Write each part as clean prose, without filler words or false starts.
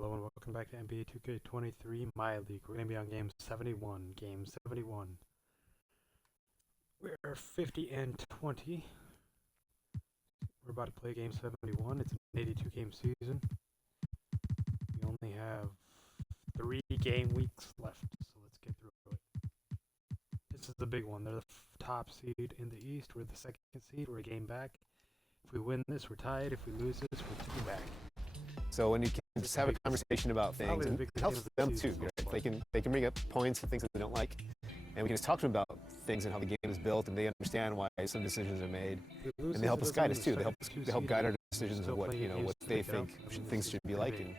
Hello and welcome back to NBA 2K23 My League. We're going to be on game 71. Game 71. We're 50 and 20. We're about to play game 71. It's an 82 game season. We only have 3 game weeks left, so let's get through it. This is the big one. They're the top seed in the East. We're the second seed. We're a game back. If we win this, we're tied. If we lose this, we're 2 back. So when you can just have a conversation about things, and it helps them too. Right? They can bring up points and things that they don't like, and we can just talk to them about things and how the game is built, and they understand why some decisions are made, and they help us guide us too. They help guide our decisions of what what they think things should be like, and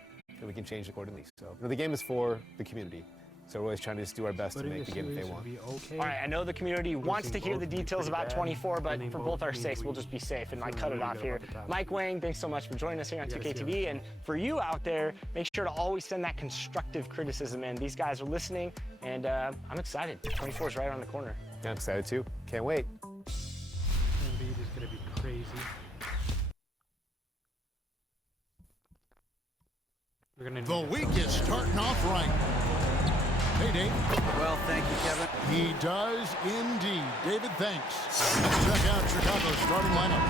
we can change accordingly. So the game is for the community. So we're always trying to just do our best to make the game that they want. All right, I know the community wants to hear the details about 24, but for both our sakes, we'll just be safe and cut it off here. Mike Wang, thanks so much for joining us here on 2KTV. And for you out there, make sure to always send that constructive criticism in. These guys are listening, and I'm excited. 24 is right around the corner. Yeah, I'm excited too. Can't wait. Embiid is going to be crazy. The week is starting off right. Hey, Dave. Well, thank you, Kevin. He does indeed. David, thanks. Let's check out Chicago's starting lineup.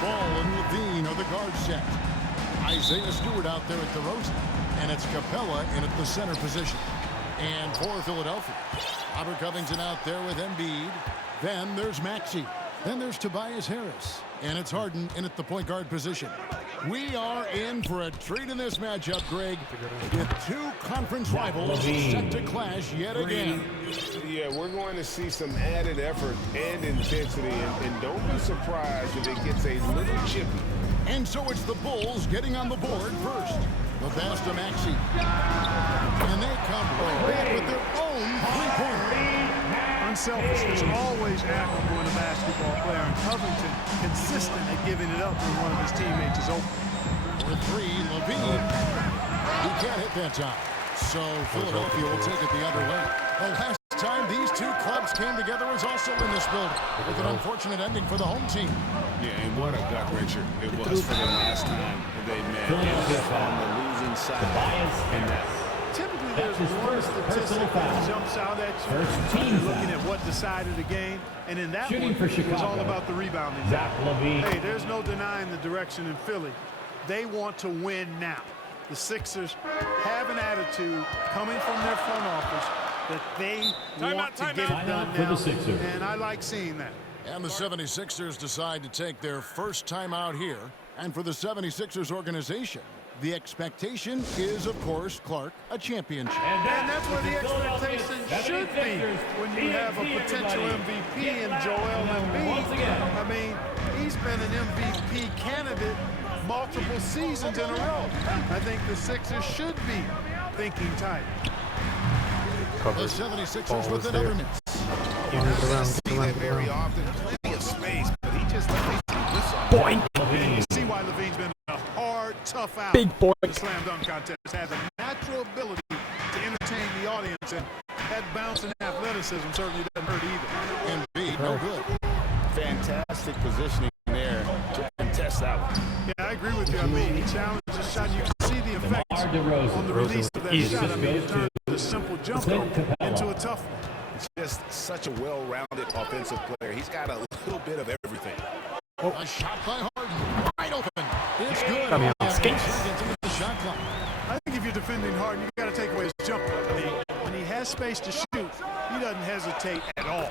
Ball and Levine are the guard set. Isaiah Stewart out there at the DeRozan. And it's Capella in at the center position. And for Philadelphia, Robert Covington out there with Embiid. Then there's Maxey. Then there's Tobias Harris. And it's Harden in at the point guard position. We are in for a treat in this matchup, Greg, with 2 conference rivals set to clash yet again. Yeah, we're going to see some added effort and intensity, and don't be surprised if it gets a little chippy. And so it's the Bulls getting on the board first. The pass to Maxey. And they come right back with their own three-pointer. Unselfishness always admirable in a basketball player, and Covington consistent at giving it up when one of his teammates is open. For 3, Levine. He can't hit that time. So Philadelphia will take it the other way. The last time these 2 clubs came together was also in this building, with an unfortunate ending for the home team. Yeah, and what a gut-wrencher it was for the last time they met. On the losing side. And that. Typically, there's one statistic that jumps out at you. You're looking at what decided the game, and in that one, it was all about the rebounding. Hey, there's no denying the direction in Philly. They want to win now. The Sixers have an attitude coming from their front office that they want to get it done now, and I like seeing that. And the 76ers decide to take their first time out here. And for the 76ers organization, the expectation is, of course, Clark, a championship. And that's where the expectation should be when you have a potential MVP in Joel Embiid. I mean, he's been an MVP candidate multiple seasons in a row. I think the Sixers should be thinking tight. The 76ers with another miss. See that very often. Plenty of space, but he just Boing! And you see why Levine's been a hard, tough out. Big boy. The slam dunk contest has a natural ability to entertain the audience, and that bounce and athleticism certainly doesn't hurt either. Embiid, no good. fantastic positioning there to contest that one. Yeah, I agree with you. I mean, he challenged the shot. You can see the effects on the release of that shot. I mean, it turned the simple jumper into a tough one. Just such a well-rounded offensive player. He's got a little bit of everything. Oh. A shot by Harden, wide open. It's good. Into the shot clock. I think if you're defending Harden, you got to take away his jumper. I mean, when he has space to shoot, he doesn't hesitate at all.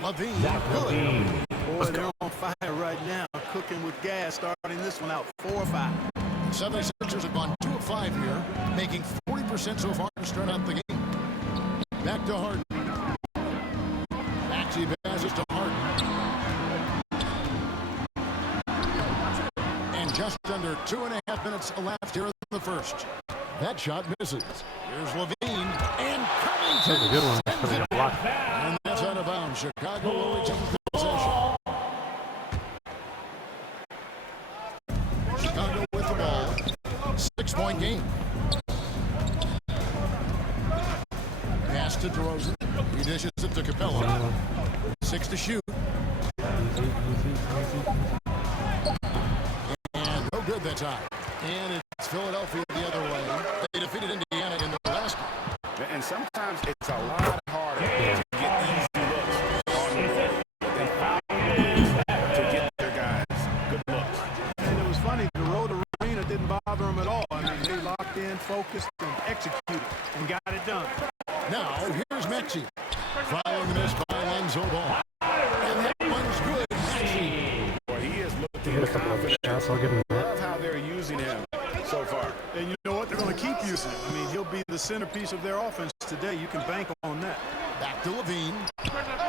Levine, good. Boy, they're on fire right now, cooking with gas, starting this one out 4-5. 76ers have gone 2 of 5 here, making 40% so far to start out the game. Back to Harden. Maxey passes to Harden. And just under 2.5 minutes elapsed here in the first. That shot misses. Here's Levine and Covington. That's a good one. And that's out of bounds. Chicago will retain possession. Chicago with the ball. 6-point game. Pass to DeRozan. He dishes it to Capella. 6 to shoot. And no good that time. And it's Philadelphia the other way. They it's a lot harder to get easy looks on the road. They find ways to get their guys good looks. And it was funny, the road arena didn't bother them at all. I mean, they locked in, focused, and executed, and got it done. Now, here's Mechie. Following the miss by Lonzo Ball. And that one's good. Mechie. Boy, he is looking Hit a couple of confident. shots, I'll give him that. Love how they're using him so far. And you know what? They're going to keep using him. I mean, he'll be the centerpiece of their offense today. You can bank on that. Back to Levine.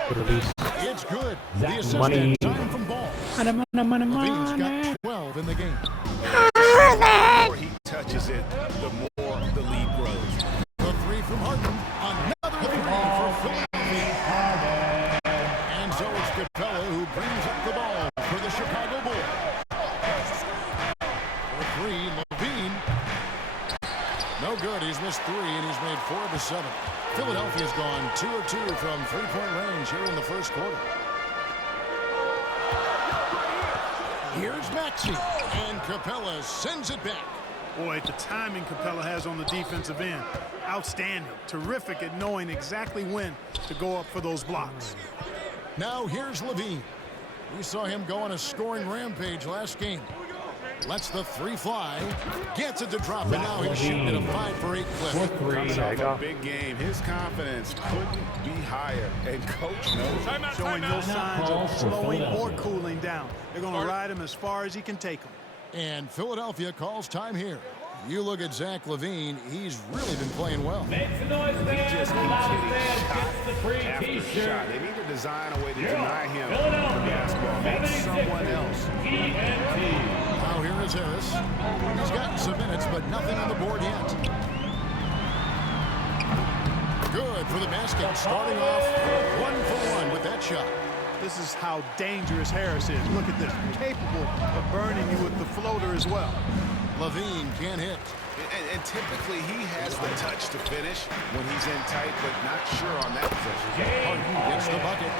Good release. It's good. The Money. assistant time from Ball. Levine's got 12 in the game. The more he touches it, the more the lead grows. The three from Harden. Another three for Philadelphia. And so it's Capella who brings up the ball for the Chicago Bulls. For three, Levine. No good. He's missed three, and he's made 4 of the 7. Philadelphia's gone 2 of 2 from three-point range here in the first quarter. Here's Maxey, and Capella sends it back. Boy, the timing Capella has on the defensive end, outstanding. Terrific at knowing exactly when to go up for those blocks. Now here's Levine. We saw him go on a scoring rampage last game. Lets the three fly. Gets it to drop, and now he's shooting at a 5 for 8 clip. Comes off a big game. His confidence couldn't be higher, and coach knows it. Showing no signs of slowing or cooling down. They're going to ride him as far as he can take him. And Philadelphia calls time here. You look at Zach LaVine, he's really been playing well. He just keeps hitting shot after shot. They need to design a way to deny him the basketball. Make someone else. Now here is Harris. He's gotten some minutes, but nothing on the board yet. Good for the basket. Starting off 1 for 1 with that shot. This is how dangerous Harris is. Look at this. Capable of burning you with the floater as well. LaVine can't hit. And typically he has the touch to finish when he's in tight, but not sure on that possession. Harden gets the bucket.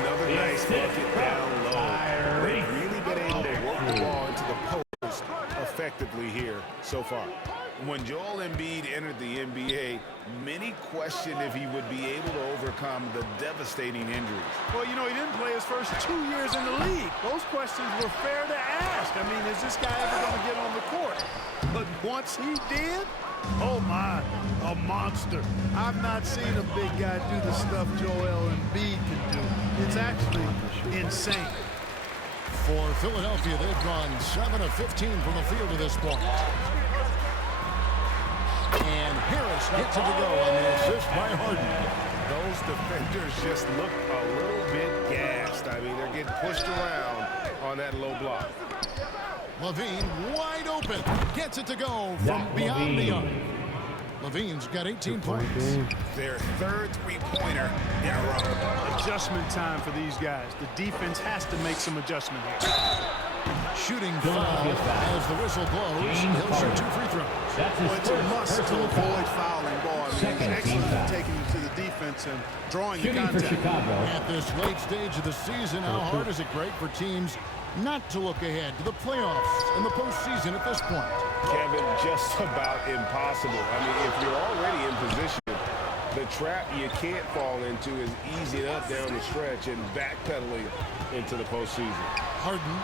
Another nice bucket down low. They've really been able to work the ball into the post effectively here so far. When Joel Embiid entered the NBA, many questioned if he would be able to overcome the devastating injuries. Well, you know, he didn't play his first 2 years in the league. Those questions were fair to ask. I mean, is this guy ever going to get on the court? But once he did, oh my, a monster. I've not seen a big guy do the stuff Joel Embiid can do. It's actually insane. For Philadelphia, they've gone 7 of 15 from the field to this point. And Harris gets it to go on the assist by Harden. Those defenders just look a little bit gassed. I mean, they're getting pushed around on that low block. LaVine wide open. Gets it to go from beyond the arc. LaVine's got 18 points. Their third three-pointer in a row. Adjustment time for these guys. The defense has to make some adjustment here. Shooting foul as the whistle blows. He'll shoot 2 free throws. Well, it's a must to avoid fouling ball. I mean, he's excellent at taking it to the defense and drawing the contact. At this late stage of the season, how hard is it great for teams not to look ahead to the playoffs and the postseason at this point? Kevin, just about impossible. I mean, if you're already in position, the trap you can't fall into is easing up down the stretch and backpedaling into the postseason. Harden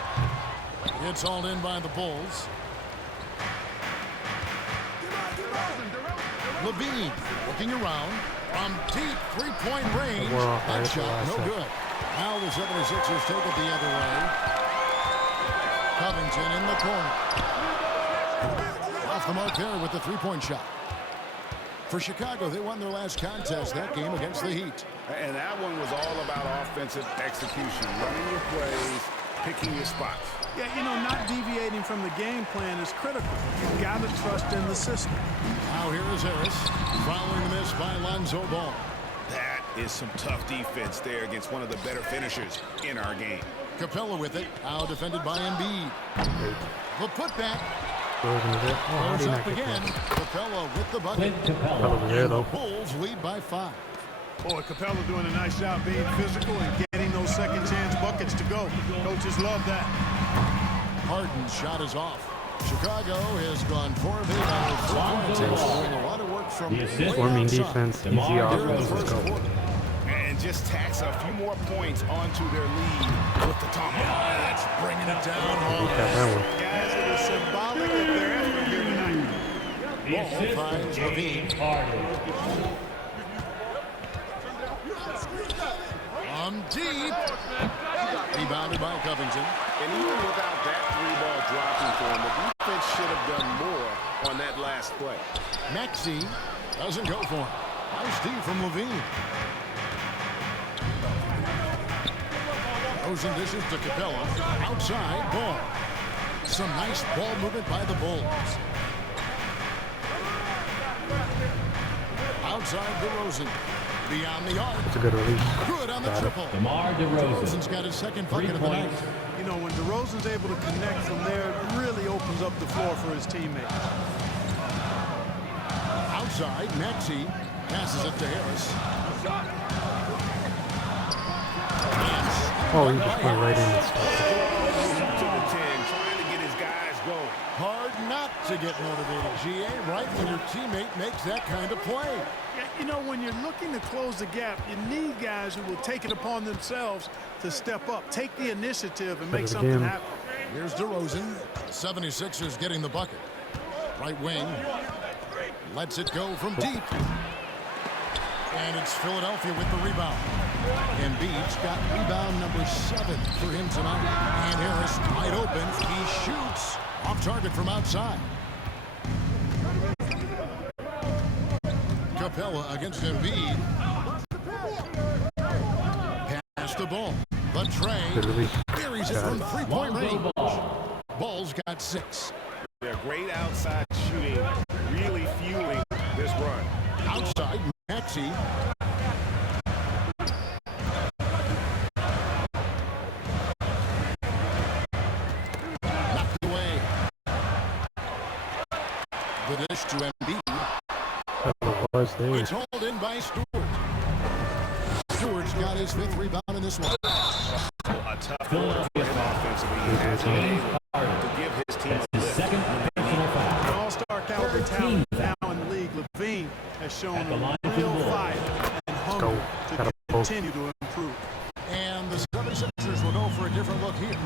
gets hauled in by the Bulls. LaVine looking around from deep three-point range. That shot no good. Now the 76ers take it the other way. Covington in the corner. Off the mark there with the three-point shot. For Chicago, they won their last contest that game against the Heat. And that one was all about offensive execution, running your plays, picking your spots. Yeah, you know, not deviating from the game plan is critical. You've got to trust in the system. Now here is Harris, following the miss by Lonzo Ball. That is some tough defense there against one of the better finishers in our game. Capella with it, now defended by Embiid. The putback. Goes up again. Capella with the bucket. there, The Bulls lead by 5. Boy, Capella doing a nice job being physical and getting those second chance buckets to go. Coaches love that. Harden's shot is off. Chicago has gone 4 of 8 on their 3-point attempts, doing a lot of work from way Swarming outside. defense, easy offense. Let's go. And just tacks a few more points onto their lead with the tomahawk. That's bringing it down. Beat that one. Guys, it was symbolic of their effort here tonight. Ball finds Levine. Deep. Rebounded by Covington. And even without that three-ball dropping for him, the defense should have done more on that last play. Maxey doesn't go for him. Nice D from Levine. Rosen dishes to Capella. Outside, ball. Some nice ball movement by the Bulls. Outside DeRozan. Beyond the arc. It's a good release. Good on the triple. DeMar DeRozan. DeRozan's got his second bucket of the night. You know, when DeRozan's able to connect from there, it really opens up the floor for his teammates. Outside, Maxey passes it to Harris. Oh, he just went right in and stuff. To the 10, trying to get his guys going. Hard not to get motivated, GA, right when your teammate makes that kind of play. Yeah, you know, when you're looking to close the gap, you need guys who will take it upon themselves to step up, take the initiative, and make something happen. Here's DeRozan. 76ers getting the bucket. Right wing. Lets it go from deep. And it's Philadelphia with the rebound. Embiid's got rebound number 7 for him tonight. And Harris wide open. He shoots off target from outside. Capella against Embiid. Pass the ball. The tray. Good release. Buries it from three-point range. Ball's got 6. They're great outside shooting, really fueling this run. Outside, Maxey. Knocked away. The dish to Embiid. Was there. It's hauled in by Stewart. Stewart's got his 5th rebound in this one. A tough one for him offensively. He hasn't been able to give his team a lift. Second personal foul. An all-star caliber talent now in the league. Levine has shown a real fight and hunger to continue to improve. And the 76ers will go for a different look here.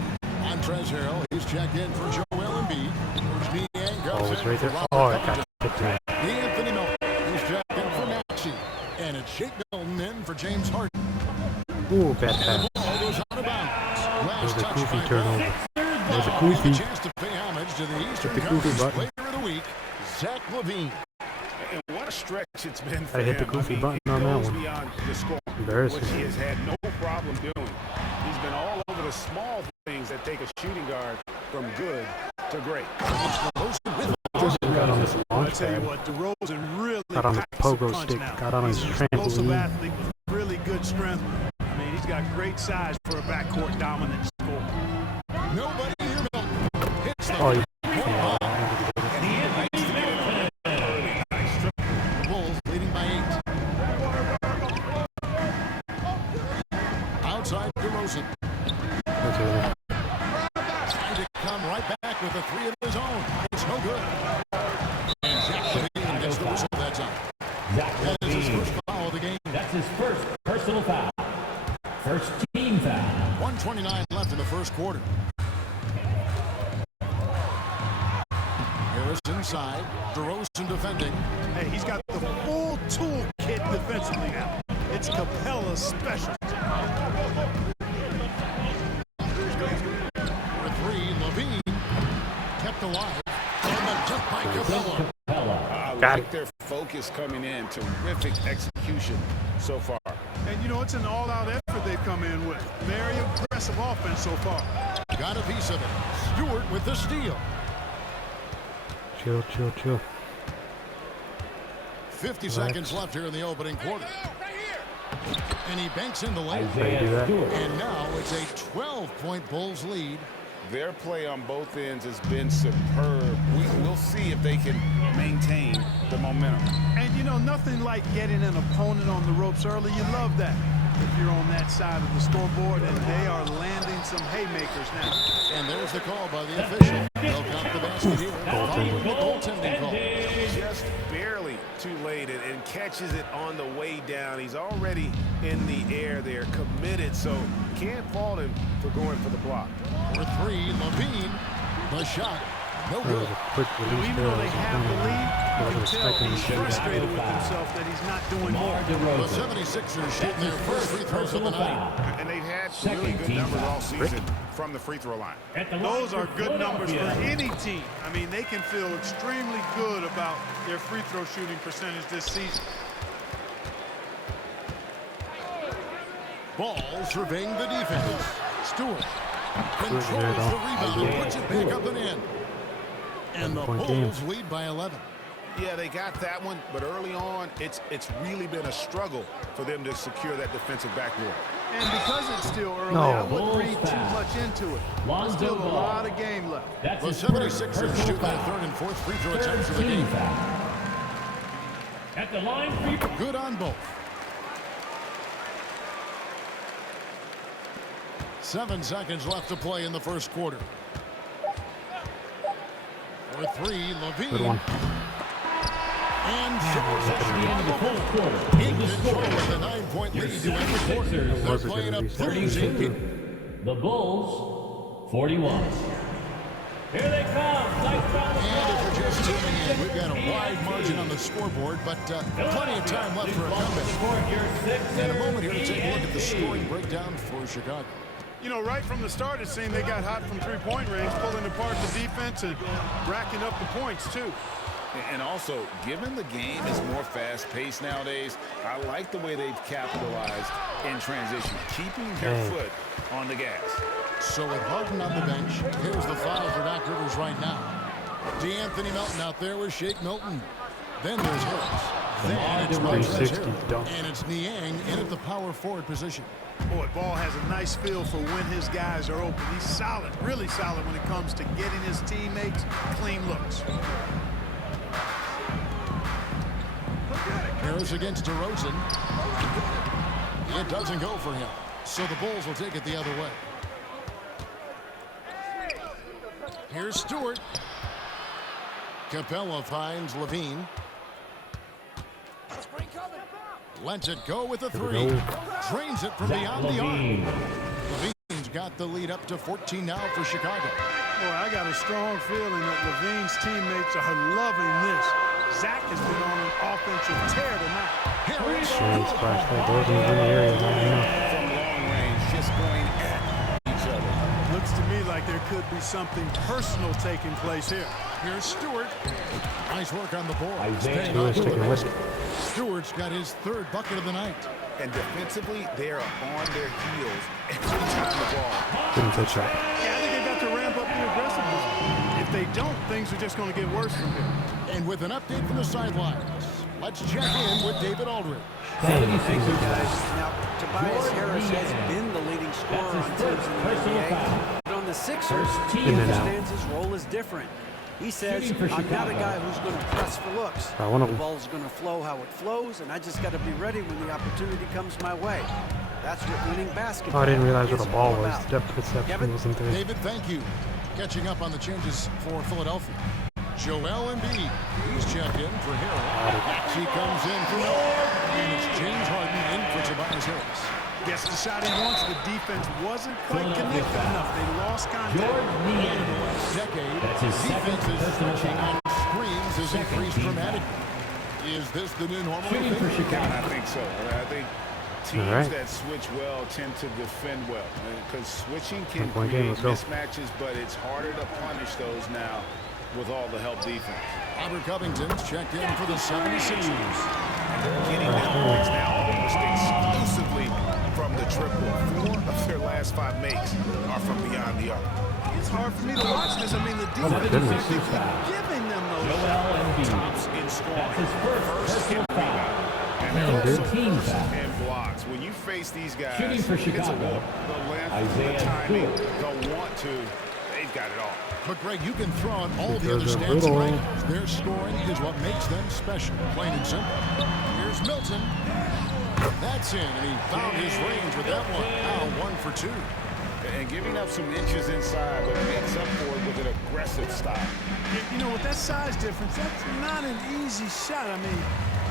Montrezl Harrell, he's checked in for Joel Embiid. Oh, it's right there. Oh, I got it. Anthony Miller, he's checked in for Maxey. And it's Shake Milton in for James Harden. Ooh, bad pass. Ball goes out of bounds. There's a Last touch goofy by turnover. There's a Ball. goofy. A chance to pay homage to the Eastern the goofy Conference button. Player of the Week, Zach LaVine. And what a stretch it's been for I hit the him. goofy button he on that goes one. beyond the score, Embarrassing. which he has had no problem doing. He's been all over the small things that take a shooting guard from good to great. Just got on this I launch tell you pad. what, DeRozan really Got on the packs a pogo punch stick. now. Got on his He's an explosive trampoline. athlete with really good strength. I mean, he's got great size for a backcourt dominant scorer. Nobody here, Milton. Hits the Oh, you Bulls leading by 8. Outside DeRozan. that's early. Trying to come right back with a 3 of his own. It's no good. And Zach LaVine gets the whistle that time. That is his first foul of the game. That's his first personal foul. First team foul. 1:29 left in the first quarter. Harris inside. DeRozan defending. Hey, he's got the full toolkit defensively now. It's Capella's specialty. For 3, LaVine kept alive. And the jump by Capella. I Got like their focus coming in. Terrific execution so far. And, you know, it's an all-out effort they've come in with. Very impressive offense so far. Got a piece of it. Stewart with the steal. Chill, chill, chill. 50 seconds left here in the opening quarter. And he banks in the lane. How you do Isaiah that? Stewart. And now it's a 12-point Bulls lead. Their play on both ends has been superb. We'll see if they can maintain the momentum. And, you know, nothing like getting an opponent on the ropes early. You love that if you're on that side of the scoreboard, and they are landing some haymakers now. And there's the call by the official. They'll count the basket here. Following the goaltending call. Just barely too late and catches it on the way down. He's already in the air there, committed, so can't fault him for going for the block. For three, Levine. The shot. No good. Even though they have the lead, you can tell he's frustrated with himself that he's not doing more. The 76ers shooting their first free throws of the night. And they've had really good numbers all season from the free throw line. Those are good numbers for any team. I mean, they can feel extremely good about their free throw shooting percentage this season. Ball surveying the defense. Stewart controls the rebound and puts it back up and in. And the Bulls lead by 11. Yeah, they got that one, but early on, it's really been a struggle for them to secure that defensive backboard. And because it's still early, I wouldn't read too much into it. There's still a lot of game left. The 76ers shoot their third and fourth free throw attempts of the game. At the line, good on both. 7 seconds left to play in the first quarter. For three, Levine. Good one. And showers at the end of the fourth quarter. In control with a 9-point lead to end the quarter. They're playing up 32. The Bulls, 41. Here they come. And if you're just tuning in, we've got a wide margin on the scoreboard, but plenty of time left for a comeback. In a moment here to take a look at the scoring breakdown for Chicago. You know, right from the start, it seemed they got hot from three-point range, pulling apart the defense and racking up the points, too. And also, given the game is more fast-paced nowadays, I like the way they've capitalized in transition, keeping their foot on the gas. So with Harden on the bench, here's the foul for Doc Rivers right now. DeAnthony Melton out there with Shake Milton. Then there's Harris. Then it's Montrezl Harrell. And it's Niang in at the power forward position. Boy, Ball has a nice feel for when his guys are open. He's solid, really solid when it comes to getting his teammates clean looks. Harris against DeRozan. It doesn't go for him. So the Bulls will take it the other way. Here's Stewart. Capella finds Levine. Lets it go with a three. Drains it from beyond the arc. Levine's got the lead up to 14 now for Chicago. Boy, I got a strong feeling that Levine's teammates are loving this. Zach has been on an offensive tear tonight. Harris. From long range, just going at each other. Looks to me like there could be something personal taking place here. Here's Stewart. Nice work on the board. Stewart's got his third bucket of the night. And defensively, they are on their heels every time the ball. Couldn't touch that. Yeah, I think they've got to ramp up the aggressiveness. If they don't, things are just going to get worse from here. And with an update from the sidelines, let's check in with David Aldridge. Thank you, guys. Now, Tobias Harris has been the leading scorer on teams in the NBA. But on the Sixers, he understands his role is different. He says, I'm not a guy who's going to press for looks. The ball's going to flow how it flows, and I just got to be ready when the opportunity comes my way. That's what winning basketball. Oh, I didn't realize what the ball was. Depth perception wasn't there. David, thank you. Catching up on the changes for Philadelphia. Joel Embiid. He's checked in for Harrell. He comes in for Miller. And it's James Harden in for Tobias Harris. Gets the shot he wants. The defense wasn't quite connected enough. They lost contact. In the last decade, defenses switching on screens has increased dramatically. Is this the new normal? I think so. I think teams that switch well tend to defend well. Because switching can create mismatches, but it's harder to punish those now with all the help defense. Robert Covington's checked in for the 76ers. And they're getting their points now almost exclusively from the triple. 4 of their last 5 makes are from beyond the arc. It's hard for me to watch this. I mean, the defense is giving them those tops in scoring. First in rebound. And also and blocks. When you face these guys, it's a war. The length, the timing, the want to, they've got it all. But, Greg, you can throw out all the other stats and rankings. Their scoring is what makes them special, plain and simple. Here's Milton. That's in, and he found his range with that one. Now 1 for 2. And giving up some inches inside, but makes up for it with an aggressive style. You know, with that size difference, that's not an easy shot. I mean,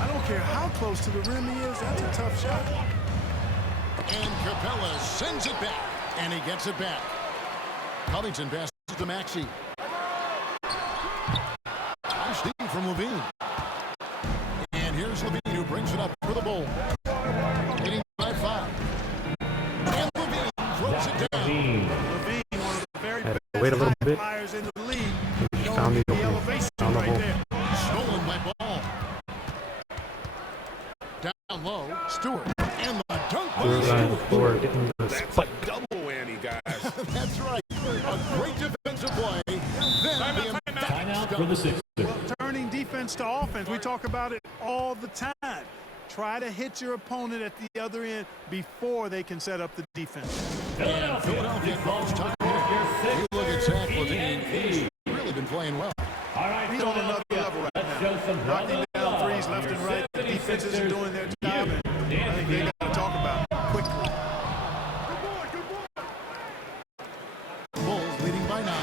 I don't care how close to the rim he is. That's a tough shot. And Capella sends it back, and he gets it back. Covington passes to Maxey. Steve from Levine. And here's Levine who brings it up for the Bulls. Leading by 5. And Levine throws it down. Levine, one of the very best wait a little bit. flyers in the league. Found the opening. elevation Found the right hole. there. Stolen by Ball. Down low, Stewart. And the dunk by We're on the Stewart. floor getting the That's a spike. double whammy, guys. That's right. A great defensive play. Then the Timeout for the Sixers. Turning defense to offense. We talk about it all the time. Try to hit your opponent at the other end before they can set up the defense. And Philadelphia calls time here. You look at Zach Levine. He's really been playing well. All right, He's on another level right let's now. show some Knocking down love. threes left and right. The defense isn't Sixers. doing their job, and I think they got to talk about it quickly. Bulls leading by 9.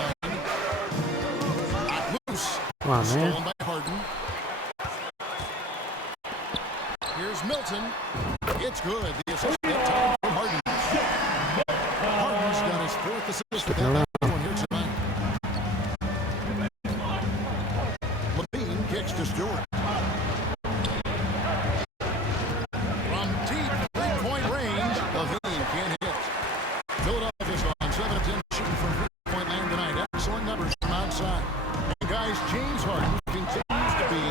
Loose. Come on, man. Stolen by Harden. Here's Milton. It's good. The assist time from Harden. Harden's got his 4th assist with that last one here tonight. Levine kicks to Stewart. From deep 3-point range, Levine can't hit. Philadelphia's on 7 of 10 shooting from 3-point land tonight. Excellent numbers from outside. And guys, James Harden continues to be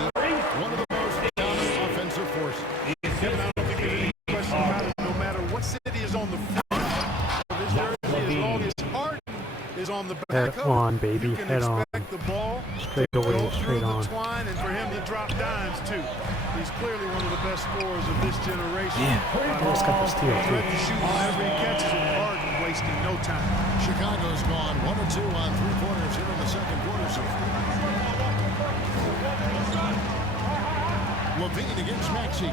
one of the most dominant offensive forces. Kevin, I don't think there's any question about it. No matter what city is on the front of his jersey, as long as Harden is on the back Head of it, on, baby. you can Head on. expect the ball Straight to away, go through straight the on. twine and for him to drop dimes too. He's clearly one of the best scorers of this generation. Almost got the steal, too. Ready to shoot whenever he catches it. Harden wasting no time. Chicago's gone 1 or 2 on 3-pointers here in the second quarter so far. Levine against Maxey.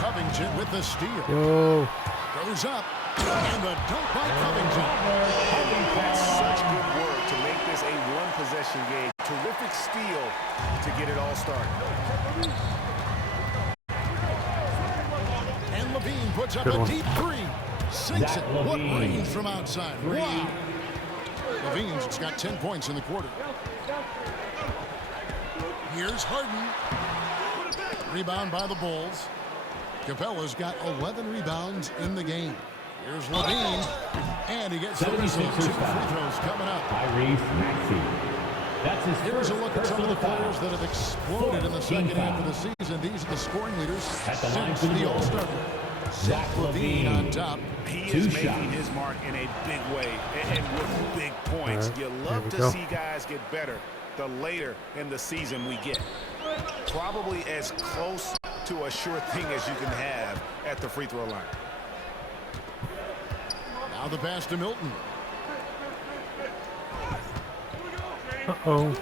Covington with the steal. Yo. Goes up. And the dunk by Covington. Such good work to make this a one-possession game. Terrific steal to get it all started. And Levine puts up Good a one. deep 3. Sinks Zach it. What Levine. range from outside. Wow. Levine's got 10 points in the quarter. Here's Harden. Rebound by the Bulls. Capella's got 11 rebounds in the game. Here's Levine. And he gets 2 free 76ers foul. throws coming up. Tyrese Maxey. That's his Here's first a look at some of the personal players foul. that have exploded in the second half of the season. These are the scoring leaders At the line since for the the Bulls. All-Star. Zach Levine on Levine. top. He Two is making shots. his mark in a big way and with big points. All right, You there love we to go. see guys get better the later in the season we get. Probably as close to a sure thing as you can have at the free throw line. Now the pass to Milton. Uh-oh.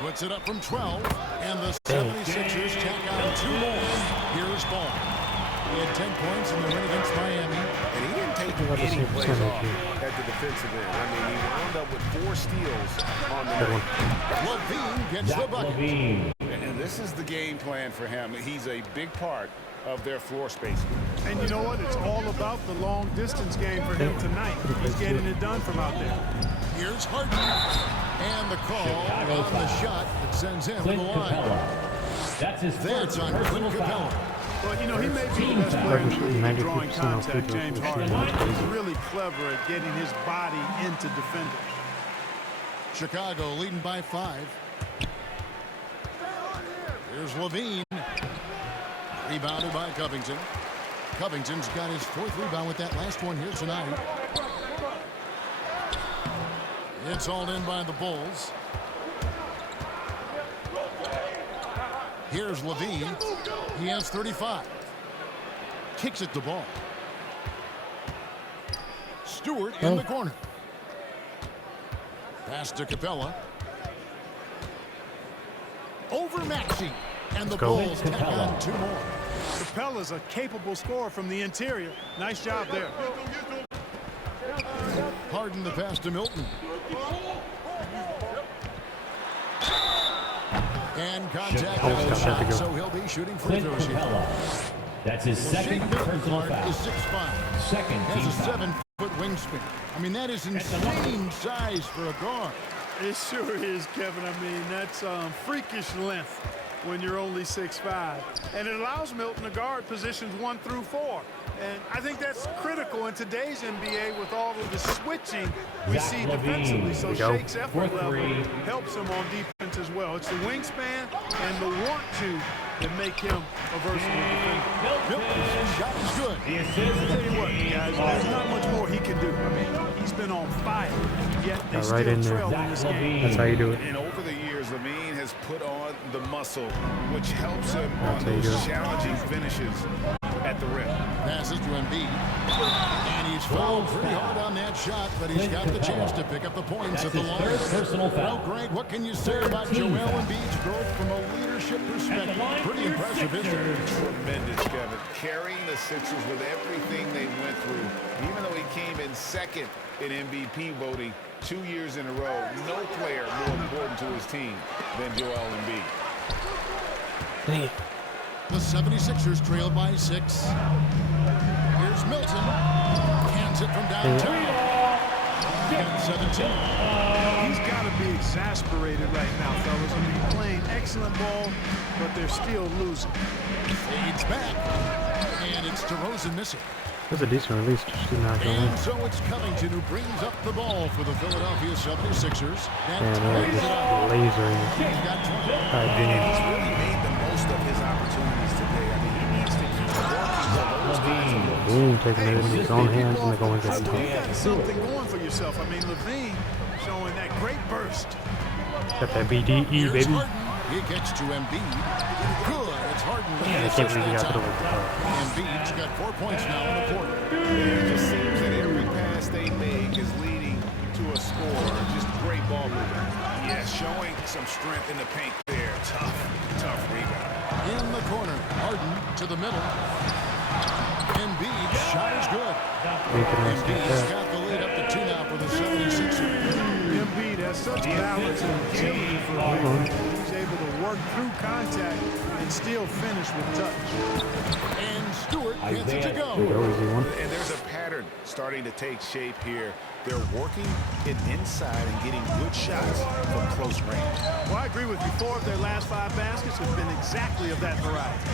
Puts it up from 12, and the 76ers tack on 2 more. Here's Ball. He had 10 points in the win against Miami. And he didn't take About the any same plays percentage off here. at the defensive end. I mean, he wound up with 4 steals on the Good night. one. Levine gets the Zach bucket. Levine. And this is the game plan for him. He's a big part of their floor space. And you know what? It's all about the long distance game for him tonight. He's getting it done from out there. Here's Harden. And the call Chicago on the foul. shot that sends him to Clint the line. Capella. That's his That's first on personal Clint foul. Capella. But, you know, he may be the best player in the league at drawing contact, James Harden. He's really clever at getting his body into defenders. Chicago leading by 5. Here's Levine. Rebounded by Covington. Covington's got his 4th rebound with that last one here tonight. It's hauled in by the Bulls. Here's Levine. He has 35. Kicks it to Ball. Stewart in the corner. Pass to Capella. Over Maxey. And the go. Bulls tack on 2 more. Capella's a capable scorer from the interior. Nice job there. Harden the pass to Milton. And contact Oh, on the stop, have to shot, go. so he'll be shooting free Clint throws here. Capella. That's his second Shake personal Milton foul. is 6'5". Second Has team a foul. 7-foot wingspan. I mean, that is insane size for a guard. It sure is, Kevin. I mean, that's freakish length when you're only 6'5". And it allows Milton to guard positions 1 through 4. And I think that's critical in today's NBA with all of the switching we see defensively. So Shake's effort level helps him on defense as well. It's the wingspan and the want to that make him a versatile defender. Milton's shot is good. I'll tell you what, guys, there's not much more he can do. I mean, he's been on fire, yet they Right in still there. trail in this game. That's how you do it. And over the years, Levine has put on the muscle, which helps him That's on how you do those it. challenging finishes at the rim. Passes to Embiid. And he's fouled pretty hard on that shot, but he's got the chance to pick up the points at the line. Personal Well, foul. Greg, what can you say about Joel Embiid's growth from a leadership perspective? Pretty impressive, isn't it? Tremendous, Kevin. Carrying the Sixers with everything they went through, even though he came in second in MVP voting 2 years in a row. No player more important to his team than Joel Embiid. Dang it. The 76ers trail by 6. Here's Milton. Hands it from downtown. And 17. He's got to be exasperated right now, fellas. I mean, playing excellent ball, but they're still losing. Fades back. And it's DeRozan missing. That's a decent release. Just did not go in. And so it's Covington who brings up the ball for the Philadelphia 76ers. And And they're ties it just up. lasering. He's got 20. Tied And game. he's really made the most of his opportunities today. I mean, he needs to keep working on those kinds of looks. Boom, taking it into his own hands and they're going to You the got something going for yourself. I mean, Levine showing that great burst. Got that BDE, Here's baby. Harden. He gets to Embiid. Good. It's Harden. Man, I can't believe he got to the Embiid's got 4 points now in the quarter. It just seems that every pass they make is leading to a score. Just great ball movement. Yeah, showing some strength in the paint there. Tough rebound. In the corner. Harden to the middle. Embiid's shot is good. Embiid's got the lead up to 2 now for the 76ers. Embiid has such balance and agility for him. He's able to work through contact and still finish with touch. And Stewart gets it to go. Easy one. And there's a pattern starting to take shape here. They're working it inside and getting good shots from close range. Well, I agree with you. 4 of their last 5 baskets have been exactly of that variety.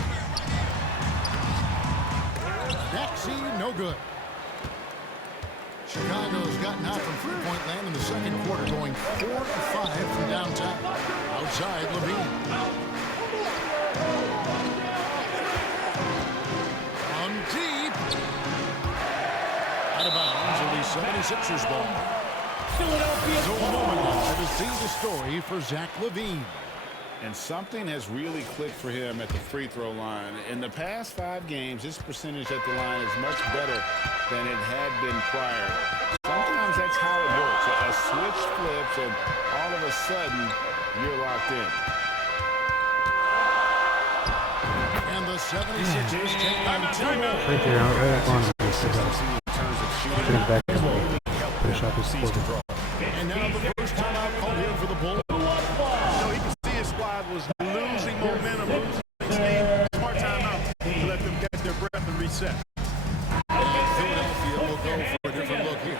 Maxey, no good. Chicago's gotten out from three-point land in the second quarter, going 4 of 5 from downtown. Outside, Levine. On deep. Out of bounds, it'll be 76ers ball. So a moment now to see the story for Zach LaVine. And something has really clicked for him at the free throw line. In the past 5 games, his percentage at the line is much better than it had been prior. Sometimes that's how it works. A switch flips and all of a sudden you're locked in. And the 76ers take on 2 more. Right there, right up on him. In terms of shooting, Put it back. Finish off his quarter. And now the first timeout called here for the Bulls. You can see his squad was losing momentum, losing steam. Smart timeout to let them catch their breath and reset. And Philadelphia will go for a different look here.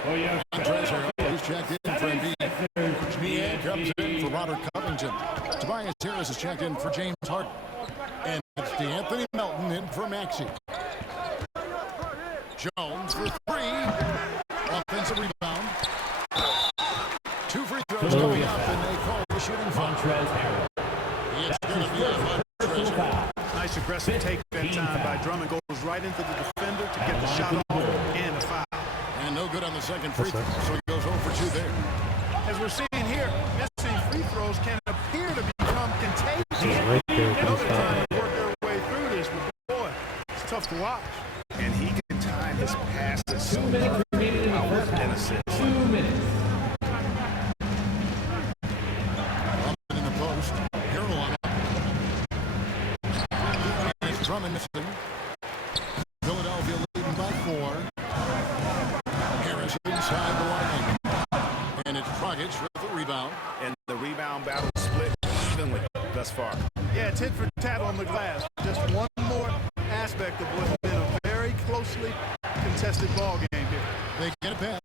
Montrezl Harrell, who's checked in for Embiid. Meehan comes in for Robert Covington. Tobias Harris is checked in for James Harden. And it's DeAnthony Melton in for Maxey. Jones for 3. Offensive rebound. 2 free throws coming up, and they call the shooting foul. It's going to be a Montrezl. Nice aggressive take that time by Drummond. Goes right into the defender to get the shot off and a foul. And no good on the second free throw, so he goes 0 for 2 there. As we're seeing here, missing free throws can appear to become contagious. Right there, They're couldn't stop trying it. to work their way through this, but boy, it's tough to watch. and he can time his passes so well and assist. 2 minutes. In the post. Harrell on it. And it's Drummond missing. Philadelphia leading by 4. Harris inside the line. And it's Dragic with the rebound. And the rebound battle split evenly thus far. Yeah, tit for tat on the glass. Just one more aspect of what's been a very closely contested ball game here. They get it back.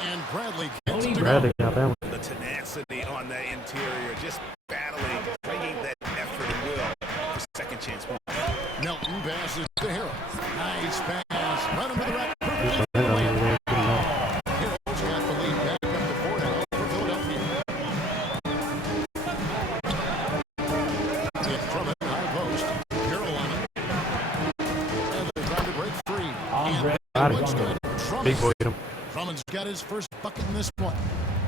And Bradley gets it. Bradley got that one. The tenacity on the interior, just battling, bringing that effort and will for second chance points. Melton passes to Harrell. Nice pass. Run him to the rack. Harrell's got the lead back up to 4 now for Philadelphia. It's Drummond, high post. Harrell on it. And they're trying to break free. Big boy hit him. Drummond's got his first bucket in this one.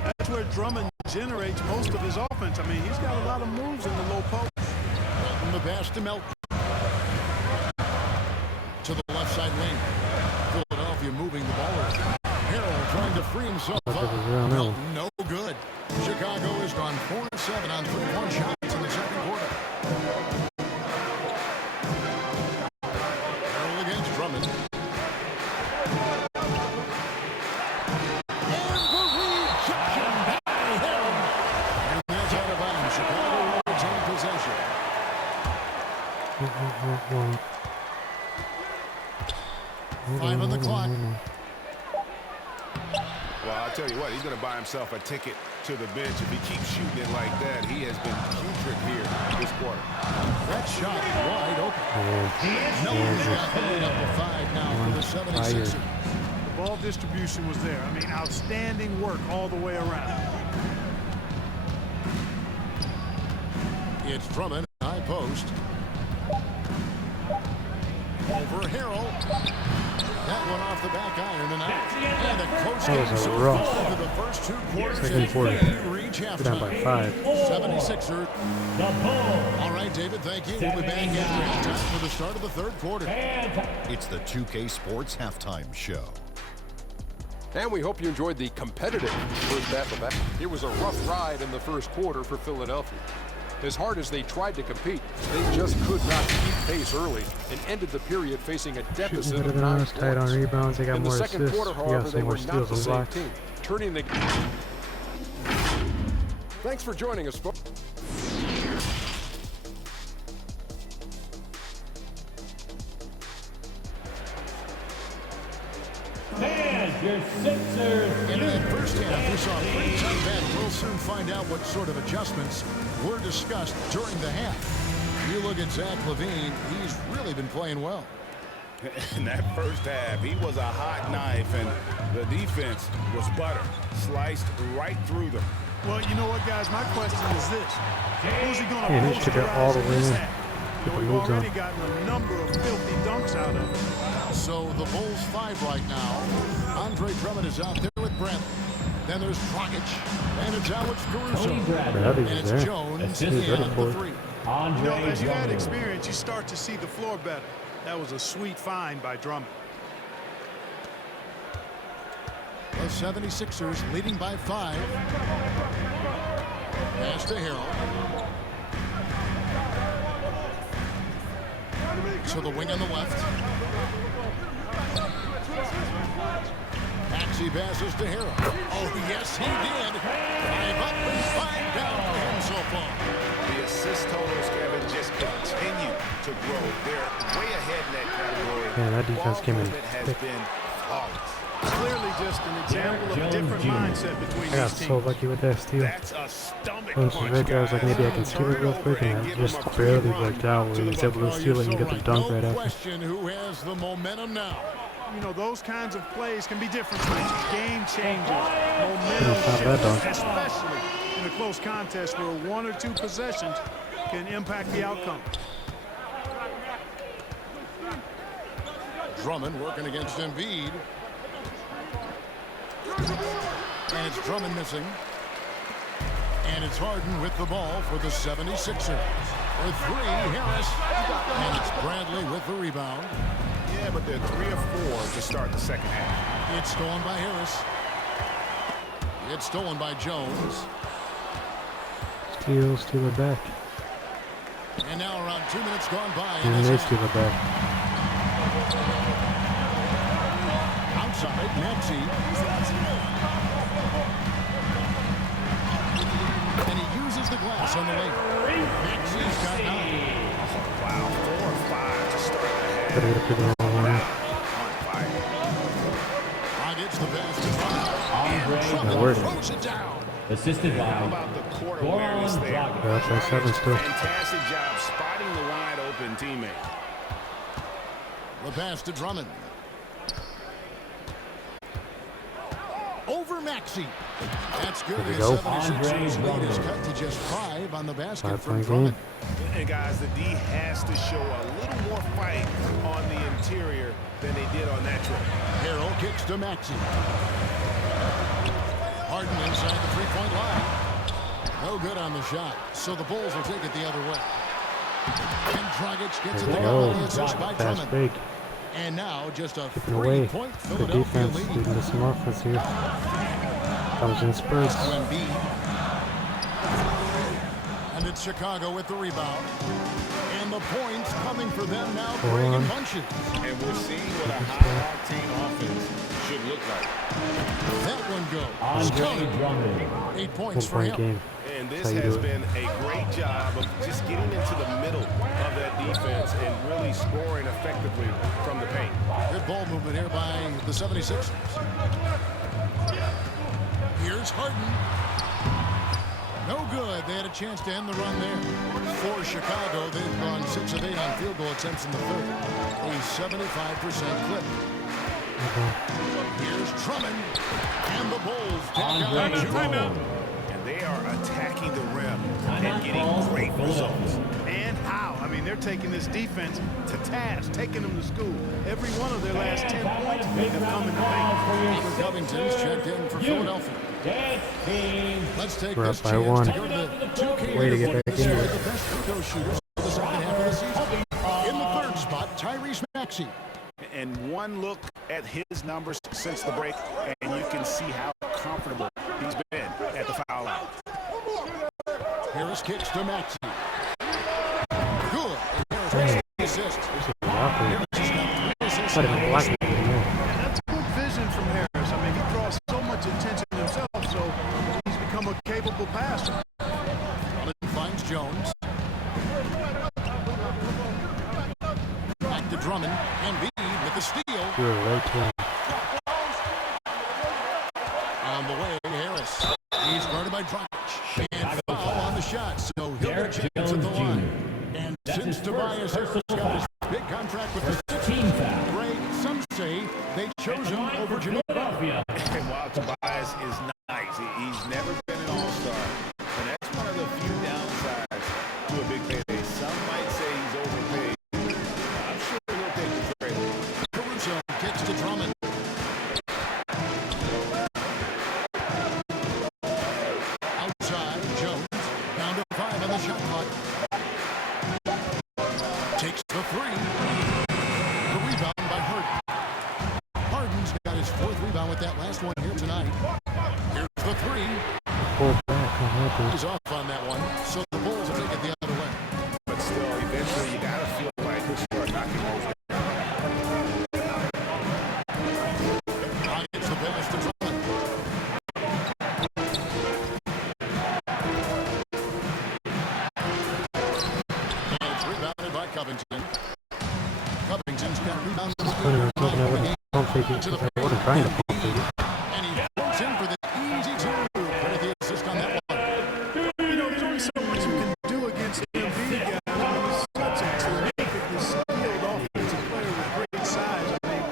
That's where Drummond generates most of his offense. I mean, he's got a lot of moves in the low post. Melton the pass to Melton. To the left side wing. Philadelphia moving the ball around. Harrell trying to free himself up. Melton, no good. Chicago has gone 4-7 on 3-point shots in the second quarter. Harrell against Drummond. And the rejection by Harrell. And that's out of bounds. Chicago will retain possession. Five on the clock. Well, I'll tell you what, he's going to buy himself a ticket to the bench. If he keeps shooting it like that, he has been putrid here this quarter. That shot wide open. Melton's got the lead up to 5 now for the 76ers. The ball distribution was there. I mean, outstanding work all the way around. It's Drummond, high post. Over Harrell. That one off the back iron and out. And a close game so far for the first 2 quarters. Second quarter. Reach Down halftime. by 5. 76er. All right, David, thank you. We'll be back in halftime for the start of the third quarter. It's the 2K Sports Halftime Show. And we hope you enjoyed the competitive first half of that. It was a rough ride in the first quarter for Philadelphia. As hard as they tried to compete, they just could not keep pace early and ended the period facing a deficit of 9 points. Tight on rebounds, they got In the more second assists. quarter, however, they more were not steals the and same blocks. team, turning the... Thanks for joining us, folks. And your Sixers. In that first half, we saw a pretty tight battle. We'll soon find out what sort of adjustments were discussed during the half. You look at Zach LaVine, he's really been playing well. In that first half, he was a hot knife, and the defense was butter, sliced right through them. Well, you know what, guys? My question is this. Who's he going to Yeah, he should get all the way in. You know, we've already gotten a number of filthy dunks out of him. So the Bulls 5 right now. Andre Drummond is out there with Brent. Then there's Dragic, and it's Alex Caruso. And it's Jones in the 3. You know, as you add experience, you start to see the floor better. That was a sweet find by Drummond. The 76ers leading by 5. Pass to Harrell. To the wing on the left. Maxey passes to Harrell. Oh, yes, he did. 5 up and 5 down for him so far. The assist totals, Kevin, just continue to grow. They're way ahead in that category. Yeah, that defense came in movement has thick. been flawless. Clearly just an example of a different mindset between I got these so teams. lucky with that steal. That's a stomach Once punch, right there, I was like, guys. maybe I can steal it real quick, and I just barely worked out where he was able to steal it and get the dunk right No after. question who has the momentum now. You know, those kinds of plays can be different switches, game changers, Couldn't stop that momentum, dunk. especially in a close contest where 1 or 2 possessions can impact the outcome. Drummond working against Embiid. And it's Drummond missing. And it's Harden with the ball for the 76ers. For 3, Harris. And it's Bradley with the rebound. Yeah, but they're 3 or 4 to start the second half. It's stolen by Harris. It's stolen by Jones. Steal it back. And now around 2 minutes gone by. And they steal it back. Outside, Maxey. And he uses the glass on the lane. Maxi's got 9. Wow, 4 or 5 to start the half. Gotta get a pretty long one. Gets the pass to That works. Throws it down. Assisted How by about the court awareness there? Yeah, try 7 still. Fantastic job spotting the wide open teammate. The pass to Drummond. Over Maxey. That's good. There we go. 76ers lead is cut to just 5 on the basket 5 from point Drummond. game. And guys, the D has to show a little more fight on the interior than they did on that trip. Harrell kicks to Maxey. Harden inside the 3-point line. No good on the shot, so the Bulls will take it the other way. And Dragic gets it to go. Assist by Fast Drummond. break. And now just a Taken away. 3-point The Philadelphia defense lead. leading to some offense here. Comes in spurts. Embiid. And it's Chicago with the rebound. And the points coming for them now, breaking bunches. And we're seeing what a high-octane offense should look like. That one goes. Andre Drummond. 8 points for 1 point him. game. And this That's how you has do it. been a great job of just getting into the middle of that defense and really scoring effectively from the paint. Good ball movement here by the 76ers. Here's Harden. No good. They had a chance to end the run there. For Chicago, they've gone 6 of 8 on field goal attempts in the third. A 75% clip. Here's Drummond. And the Bulls take out a timeout. And they are attacking the rim and getting great results. And how? I mean, they're taking this defense to task, taking them to school. Every one of their last 10 points have come in the paint. Peter Covington's checked in for Philadelphia. Let's take We're this up by chance 1. to go to the 2K Way to get back into it. the best free throw shooters for the second half of the season. In the third spot, Tyrese Maxey. And one look at his numbers since the break, and you can see how comfortable he's been at the foul line. Harris kicks to Maxey. Good. Harris assist. Harris has got 3 assists. Not even blocking it anymore. That's good vision from Harris. I mean, he draws so much attention himself, so he's become a capable passer. Drummond finds Jones. Back to Drummond. Embiid with the steal. You're right to him. On the way, Harris. He's guarded by Dragic. And foul on the shot, so he'll get checked at the line. And since Tobias Harris got his big contract with the Sixers, Greg, some say they chose him over Jimmy Butler. And while Tobias is nice, he's never been an all-star. And that's one of the few downsides to a big payday. Some might say he's overpaid. I'm sure he'll take the trade. Caruso kicks to Drummond. Outside, Jones. Down to 5 on the shot clock. Takes the 3. The rebound by Harden. Harden's got his 4th rebound with that last one here tonight. Here's the 3. Pull back on that. He's off on that one, so the Bulls will take it the other way. But still, eventually, you got to feel like he'll start knocking those down. Gets the pass to Drummond. And it's rebounded by Covington. Covington's got rebound number 8. Pump fake it. I wasn't trying to pump fake it. And he floats in for the easy 2. Credit the assist on that one. You know, there's only so much you can do against Embiid, guys. He's such a terrifically skilled offensive player with great size. I mean,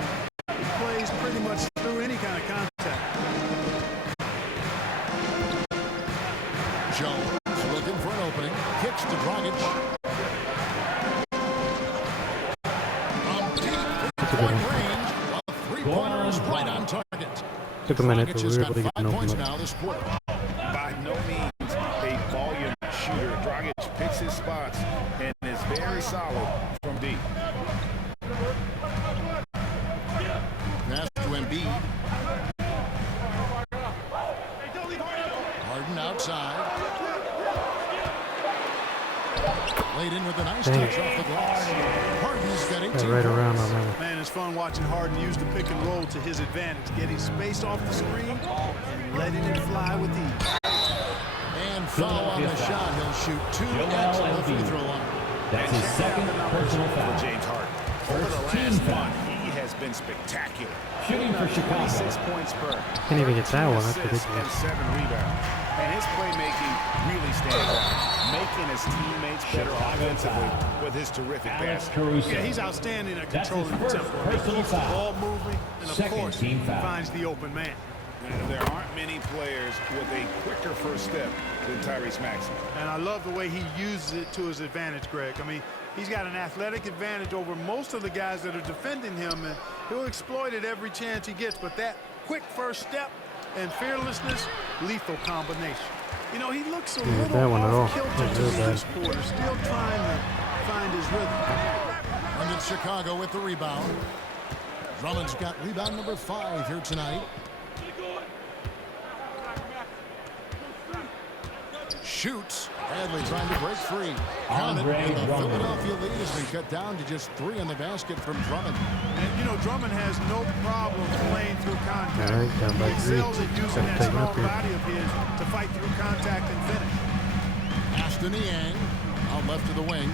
he plays pretty much through any kind of contact. Jones looking for an opening. Kicks to Dragic. From deep three-point range, a three-pointer is right on target. Took a minute, but Dragic we has were got able to get 5 an points open up. now this quarter. By no means a volume shooter. Dragic picks his spots and is very solid from deep. Pass to Embiid. Harden outside. Laid in with a nice touch off the glass. Harden's got 18 Right around on that one. Man, it's fun watching Harden use the pick and roll to his advantage, getting space off the screen and letting it fly with ease. And foul on the shot. He'll shoot 2 at the free throw line. That's his second personal foul. James Harden. Over the last month, he has been spectacular. Shooting for Chicago. 26 points per. Can't even get that one. That's assists ridiculous. and 7 rebounds. And his playmaking really stands out, making his teammates better offensively with his terrific passing. Yeah, he's outstanding at controlling the tempo. He keeps the ball moving, and of course, he finds the open man. There aren't many players with a quicker first step than Tyrese Maxey. And I love the way he uses it to his advantage, Greg. I mean, he's got an athletic advantage over most of the guys that are defending him, and he'll exploit it every chance he gets. But that quick first step and fearlessness, lethal combination. You know, he looks a little off kilter to this quarter, still trying to find his rhythm. And then Chicago with the rebound. Drummond's got rebound number 5 here tonight. Shoots. Bradley trying to break free. And the Philadelphia lead has been cut down to just 3 in the basket from Drummond. And, you know, Drummond has no problem playing through contact. All right, down by He 3. excels at using that strong body of his to fight through contact and finish. Pass to Niang. Out left to the wing.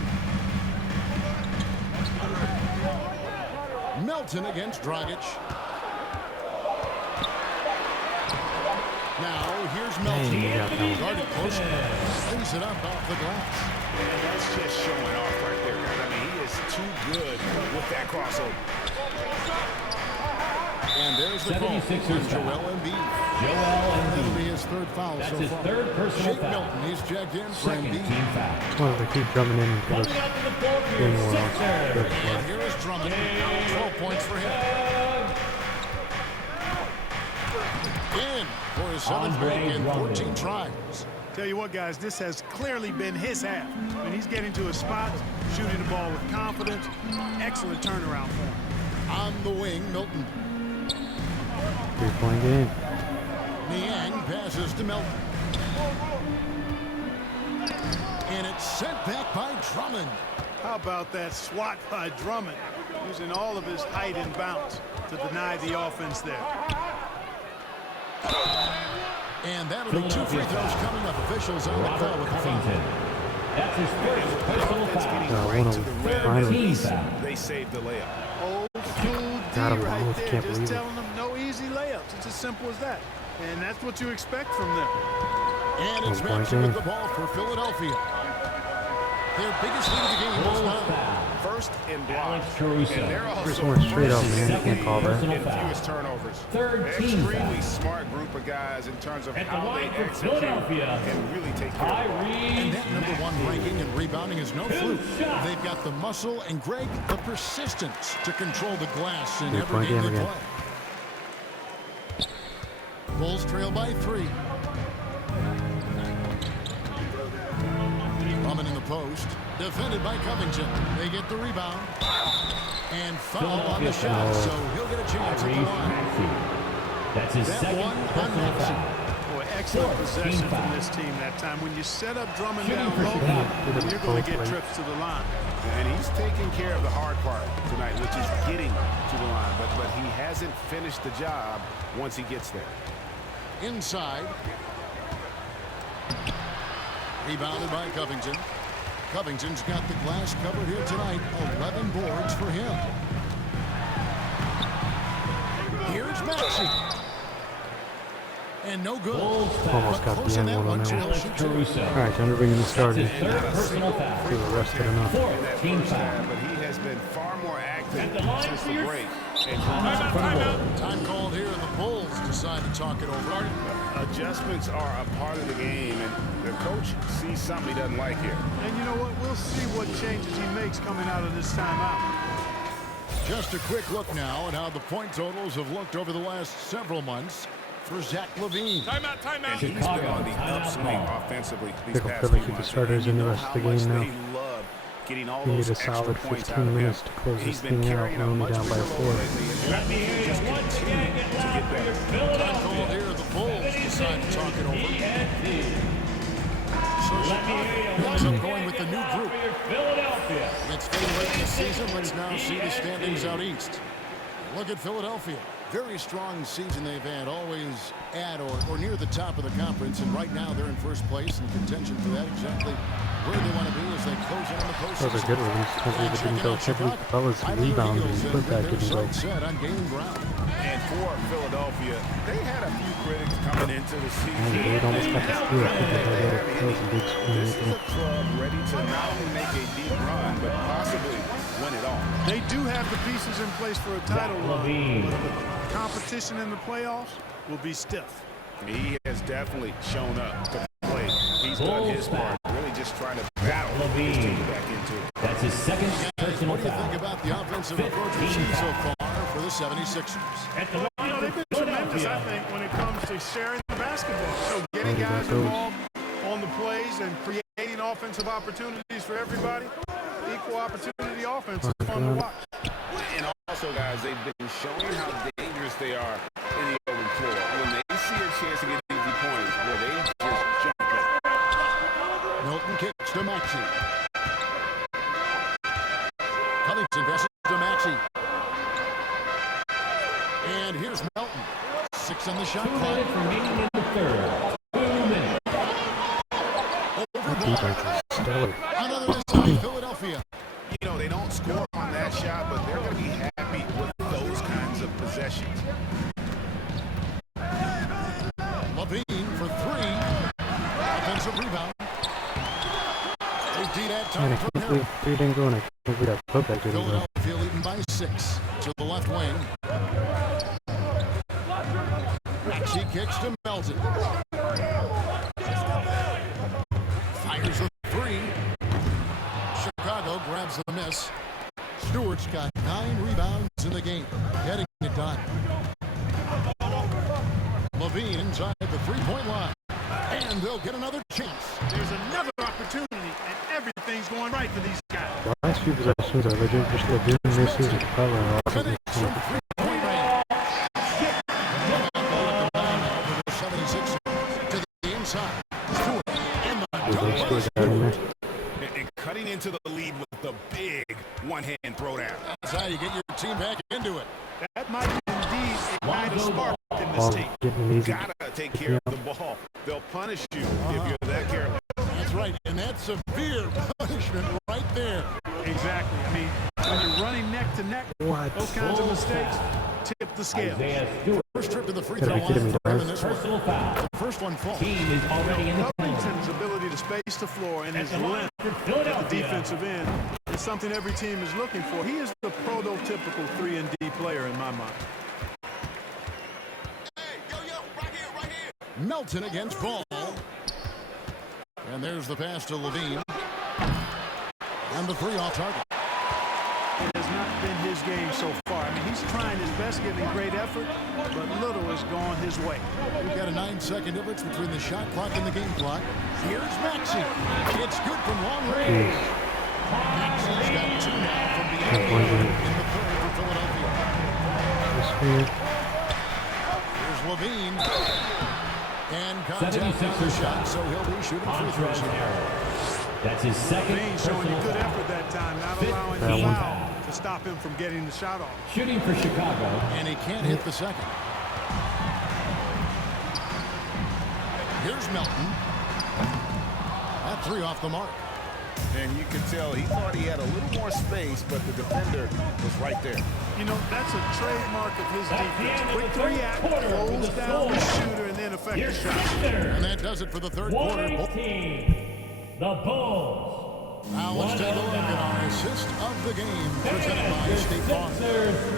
Melton against Dragic. Now, here's Melton. Guarded close. Brings it up off the glass. And that's just showing off right there. I mean, he is too good with that crossover. And there's the call on Joel Embiid. That'll be his 3rd foul That's so his far. 3rd personal Shake foul. Milton, he's checked in for Second Embiid. team foul. Well, they keep drumming in for the And here is Drummond. 12 points for him. In for his 7th break in 14 tries. Tell you what, guys, this has clearly been his half. When he's getting to his spot, shooting the ball with confidence, excellent turnaround for him. On the wing, Milton. 3-point game. Niang passes to Melton. And it's sent back by Drummond. How about that swat by Drummond, using all of his height and bounce to deny the offense there. And that'll be 2 free throws coming up. Officials on the call with the foul. That's his first personal foul. They saved the layup. Old school D right there, just telling them no easy layups. It's as simple as that. And that's what you expect from them. And it's Maxey with the ball for Philadelphia. Their biggest lead of the game was now. First in blocks. And they're Chris also Warren straight up, man. You can't call that. in fewest turnovers. Third They're team extremely foul. smart group of guys in terms of At the how they line for execute Philadelphia, and really take care of the ball. And that number 1 ranking and rebounding is no fluke. They've got the muscle and, Greg, the persistence to control the glass in every game they play. Bulls trail by 3. Drummond in the post. Defended by Covington. They get the rebound. And foul on the shot, so he'll get a chance at the line. That's his That second one on personal Maxey. foul. Boy, excellent possession from this team that time. When you set up Drummond down low, you're going to get trips to the line. And he's taking care of the hard part tonight, which is getting to the line. But he hasn't finished the job once he gets there. Inside. Rebounded by Covington. Covington's got the glass covered here tonight. 11 boards for him. Here's Maxey. And no good. Almost got the end one on that one. All right, time to bring in the starters. Third personal foul. Feel arrested enough. Fourth team foul. But he has been far more active At the line since for the your- break. Time called here, and the Bulls decide to talk it over. Adjustments are a part of the game, and the coach sees something he doesn't like here. And you know what? We'll see what changes he makes coming out of this timeout. Just a quick look now at how the point totals have looked over the last several months for Zach LaVine. And he's been on the upswing offensively these Pick up past Philly few with the months. starters You in the know rest of the how much game now. they love getting all We need those a extra solid points out 15 of minutes him. to close He's this been thing out. carrying We're a only much down by bigger 4. load lately, and he just continue to get better. Time called here, the Bulls decide to talk it over. So Chicago ends up going with the new group. It's getting late in the season. Let's now see the standings out east. Look at Philadelphia. Very strong season they've had, always at or near the top of the conference, and right now they're in first place in contention for that, exactly where they want to be as they close in on the postseason. Those are good ones. Hopefully they didn't go heavy fellas rebound and put that didn't go. Set on gaining ground. And for Philadelphia, they had a few critics coming into the season. They almost got to steal it. That was a big swing. This is a club ready to not only make a deep run, but possibly win it all. They do have the pieces in place for a title run, but the competition in the playoffs will be stiff. He has definitely shown up to play. He's done his part, really just trying to battle his team back into it. That's his second personal What do you think about the offensive approach we've seen so far for the 76ers? They've been tremendous, I think, when it comes to sharing the basketball. So getting guys involved on the plays and creating offensive opportunities for everybody. Equal opportunity offense is fun to watch. And also, guys, they've been showing how dangerous they are in the open floor. When they see a chance to get easy points, where they just jump it. Milton kicks to Maxey. Covington passes to Maxey. And here's Melton. 6 on the shot clock. 2 minutes remaining in the third. 2 minutes. That defense is stellar. Another miss by Philadelphia. You know, they don't score on that shot, but they're going to be happy with those kinds of possessions. Levine for 3. Offensive rebound. 18 at time Man, I for can't him. believe 3 didn't go, and I can't believe that putback didn't go. Philadelphia leading by 6 to the left wing. Maxey kicks to Melton. Fires a 3. Chicago grabs the miss. Stewart's got 9 rebounds in the game, getting it done. Levine inside the 3-point line, and they'll get another chance. There's another opportunity, and everything's going right for these guys. The last few possessions are legit. Just Levine misses and Cutler are also Finish from missing. 3-point range. Over the 76ers to the inside. Stewart in the They dunk. scored that in there. And cutting into the lead with the big one-hand throwdown. That's how you get your team back into it. That might indeed ignite a spark in this Ball team. getting easy. Gotta take care of the ball. They'll punish you if you're that careless. That's right, and that's severe punishment right there. Exactly. I mean, when you're running neck to neck, What? those kinds of mistakes tip the scale. Isaiah Stewart. First trip to the free Gotta throw be kidding me, line guys. in this one. Personal foul. The first one falls. Team is already in the penalty. Covington's ability to space the floor and his At the line length for at the Philadelphia. defensive end is something every team is looking for. He is the prototypical 3-and-D player in my mind. Melton against Ball. And there's the pass to Levine. And the 3 off target. It has not been his game so far. I mean, he's trying his best, giving great effort, but little has gone his way. We've got a 9-second difference between the shot clock and the game clock. Here's Maxey. It's good from long range. Maxey's got 2 now from beyond the arc in the third for Philadelphia. That's weird. Here's Levine. And contact on the 76ers shot, so he'll be shooting free throws here. That's his second Levine showing personal a good foul. effort that time, not allowing That the one. foul to stop him from getting the shot off. Shooting for Chicago. And he can't hit the second. Here's Melton. That 3 off the mark. And you can tell he thought he had a little more space, but the defender was right there. You know, that's a trademark of his That's the defense. end of Quick the third 3-act, quarter with close the down the score. shooter, and then affect the Your shot. And that does it for the third quarter. 118. The Bulls. Now let's take a look at our assist of the game presented by State Farm.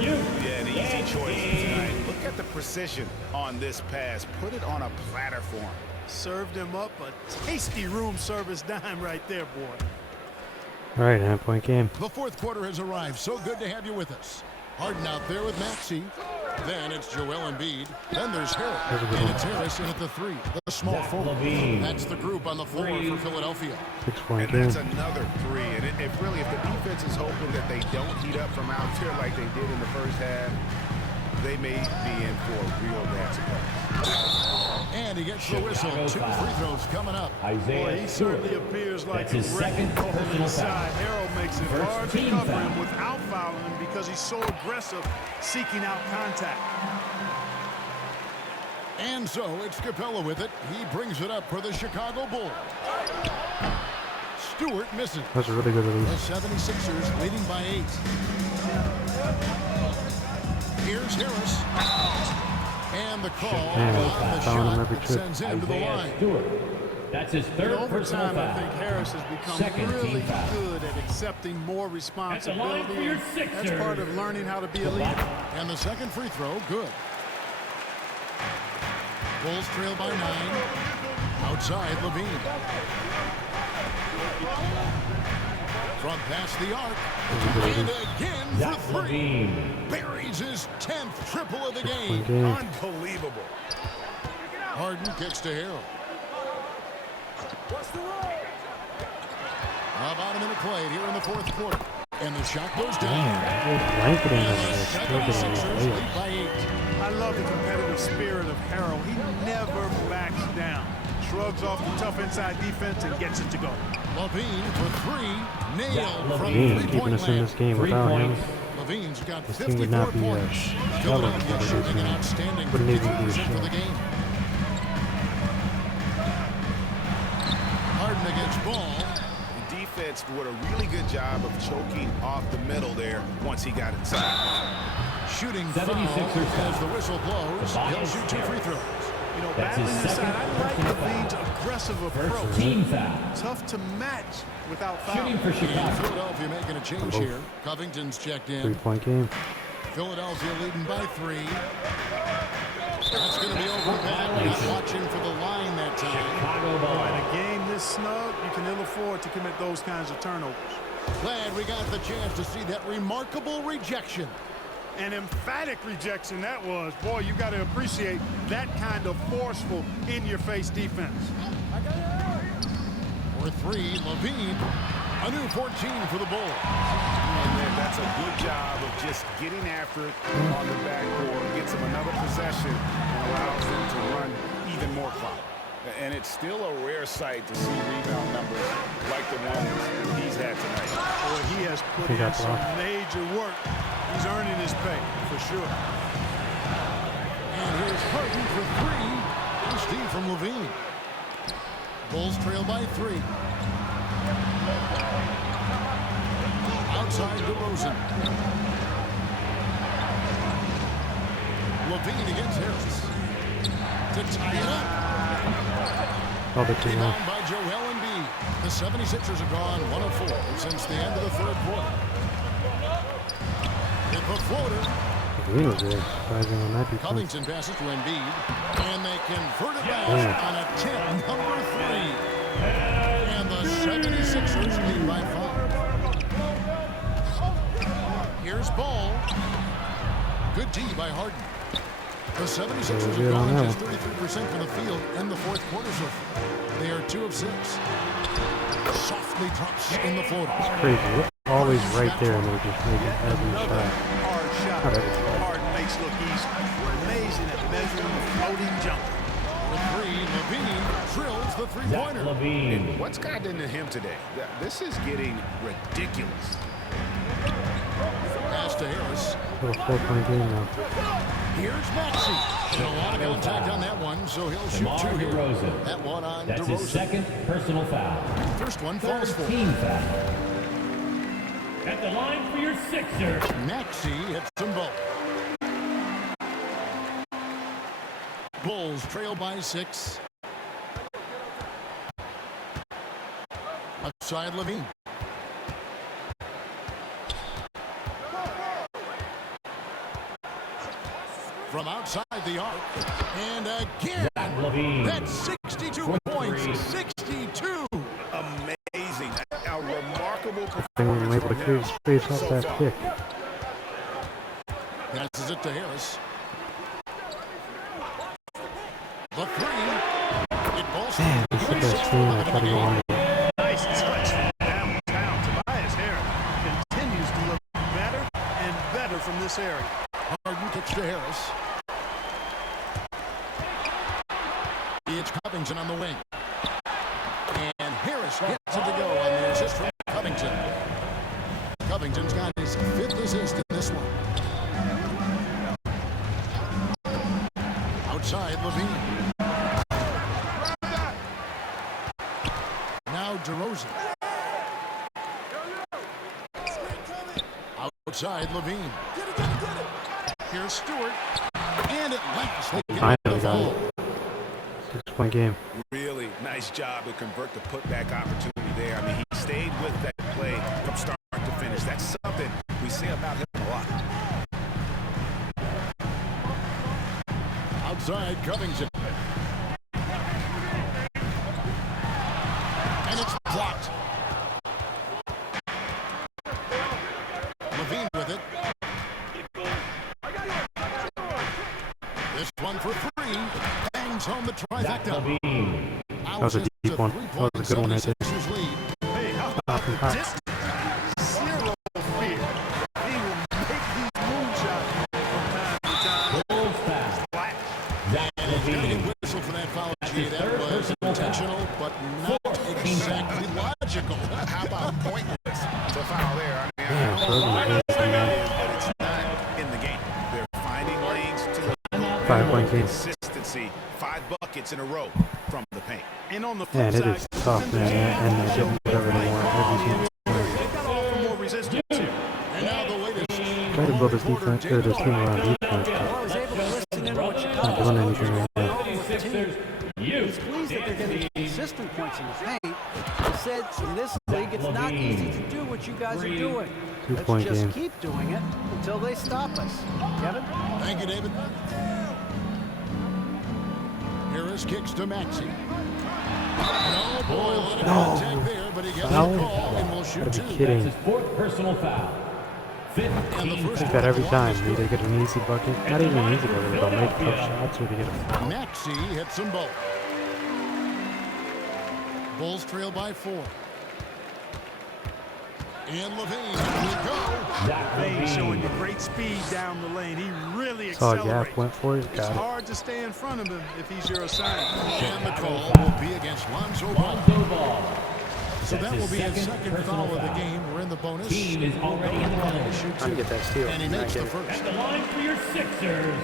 Yeah, an easy choice tonight. Look at the precision on this pass. Put it on a platter for him. Served him up a tasty room service dime right there, boy. All right, 9-point game. The fourth quarter has arrived. So good to have you with us. Harden out there with Maxey. Then it's Joel Embiid. Then there's Harris. And it's Harris in at the 3. The small forward. That's the group on the floor for Philadelphia. 6-point And game. that's another 3. And if really, if the defense is hoping that they don't heat up from out there like they did in the first half, they may be in for a real bad surprise. And he gets the whistle. 2 free throws coming up. Boy, he certainly appears like a wrecking ball inside. Harrell makes it hard to cover him without fouling him because he's so aggressive seeking out contact. And so it's Capella with it. He brings it up for the Chicago Bulls. Stewart misses. That's a really good release. The 76ers leading by 8. Here's Harris. And the call on the shot that sends him to the line. That's his third personal Over time, foul. I think Harris has become really good at accepting more responsibility. That's part of learning how to be a leader. And the second free throw, good. Bulls trail by 9. Outside, Levine. From past the arc. And again for 3. Buries his 10th triple of the game. Unbelievable. Harden kicks to Harrell. About a minute played here in the 4th quarter. And the shot goes down. Blanketing over there. I love the competitive spirit of Harrell. He never backs down. Shrugs off the tough inside defense and gets it to go. Levine for 3. Nailed from Levine keeping us in this game without him. Levine's got This team would not 54 be points. stellar Philadelphia for shooting an this outstanding game. Wouldn't even be a 53% for the shot. game. Harden against Ball. The defense did a really good job of choking off the middle there once he got inside. Shooting foul as the whistle blows. He'll shoot 2 free throws. You know, battling inside, I like Levine's aggressive approach. Team foul. Tough to match without Shooting fouling. for Chicago. Philadelphia making a change here. Covington's checked in. 3-point game. Philadelphia leading by 3. That's going to be over back. Not watching for the line that time. Chicago In ball. a game this snug, you can ill afford to commit those kinds of turnovers. Glad we got the chance to see that remarkable rejection. An emphatic rejection that was. Boy, you got to appreciate that kind of forceful, in-your-face defense. For 3, Levine. A new 14 for the Bulls. And that's a good job of just getting after it on the backboard. Gets him another possession and allows him to run even more clock. And it's still a rare sight to see rebound numbers like the ones he's had tonight. Boy, he has put in some major work. He's earning his pay, for sure. And here's Harden for 3. And Steve from Levine. Bulls trail by 3. Outside DeRozan. Levine against Harris. To tie it up. Rebound by Joel Embiid. The 76ers have gone 1 of 4 since the end of the 3rd quarter. Hit the floater. Levine was there. Surprising on that defense. Covington passes to Embiid. And they convert it back on a tip, number 3. And the 76ers lead by 5. Here's Ball. Good D by Harden. The 76ers have gone just 33% from the field in the 4th quarter so far. They are 2 of 6. Softly drops in the floater. It's crazy. We're always right there and they're just making every Another shot. hard shot. Not every shot. Harden makes look easy. Amazing at measuring the floating jumper. With 3, Levine drills the 3-pointer. Levine. What's gotten into him today? This is getting ridiculous. Pass to Harris. Little 4-point game now. Here's Maxey. And a lot of contact on that one, so he'll shoot 2 here. DeRozan. That one on That's his DeRozan. second personal foul. First one falls for. Team foul. At the line for your Sixers. Maxey hits them both. Bulls trail by 6. Outside Levine. From outside the arc. And again. Levine. That's 62 points. 62. Amazing. A remarkable They performance. were able to clear space off that kick. Passes it to Harris. The 3. It falls. Man, this is the best team. I try to go on. Nice touch from downtown. Tobias Harris continues to look better and better from this area. Harden kicks to Harris. It's Covington on the wing. And Harris gets it to go on the assist from Covington. Covington's got his 5th assist in this one. Outside, Levine. Now DeRozan. Outside, Levine. Here's Stewart. And it lands. Finally got it. 6-point game. Really nice job to convert the putback opportunity there. I mean, he stayed with that play from start to finish. That's something we say about him a lot. Outside, Covington. And it's blocked. Levine with it. This one for 3. Bangs home the trifecta. That was a deep one. That was a good one right there. Hey, how about this? Zero fear. He will make these moonshots from time to time. Whistle for that foul. That was intentional, but not exactly logical. How about pointless? It's a foul there. I mean, Yeah, I don't know what it is, but it's not in the game. They're finding lanes to the 5-point game. consistency. 5 buckets in a row from the paint. And on the Yeah, flip it is side, tough, man. And they get whatever they want every single time. they've got to offer more resistance here. And now the latest. Try to build this defense or this team around defense, Well, I was able to listen in on what you but not doing anything right now. He's pleased that they're getting consistent points in the paint. He said in this league it's not easy to do what you guys are doing. Let's 2-point just game. keep doing it until they stop us. Kevin? Thank you, David. Harris kicks to Maxey. No, boy, a little contact there, but he gets Foul? the call and will shoot Gotta 2. be kidding. His 4th personal foul. And the I first think one that every of the time. line They either get an easy bucket, not even an easy bucket, they'll make tough shots or they get a foul. Maxey hits them both. Bulls trail by 4. And Levine, here we go. Levine showing you great speed down the lane. He really Saw a accelerates. gap, went for it, It's got it. hard to stay in front of him if he's your assignment. And the call will be against Lonzo Ball. So that will be his second foul of the game. We're in the bonus. Team is already in the line. Trying to get that steal. And he Not makes the get it. first. At the line for your Sixers.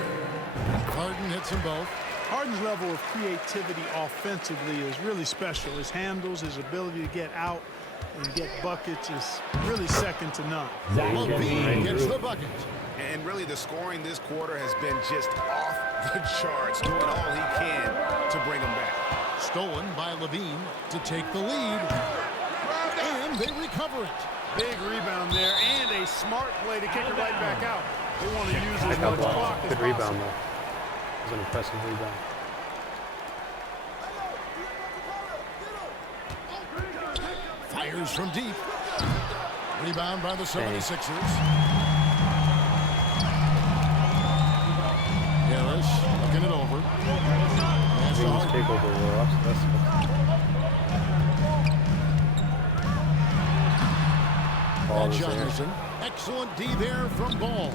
Harden hits them both. Harden's level of creativity offensively is really special. His handles, his ability to get out and get buckets is really second to none. Levine gets the bucket. And really the scoring this quarter has been just off the charts, doing all he can to bring them back. Stolen by Levine to take the lead. And they recover it. Big rebound there and a smart play to kick it right back out. They want to use as Back much up, clock as good rebound possible. though. It was an impressive rebound. Fires from deep. Rebound by the 76ers. Harris looking it over. That's Dreams Harden. take over Ross. That's Ball And was there. Johnson. Excellent D there from Ball.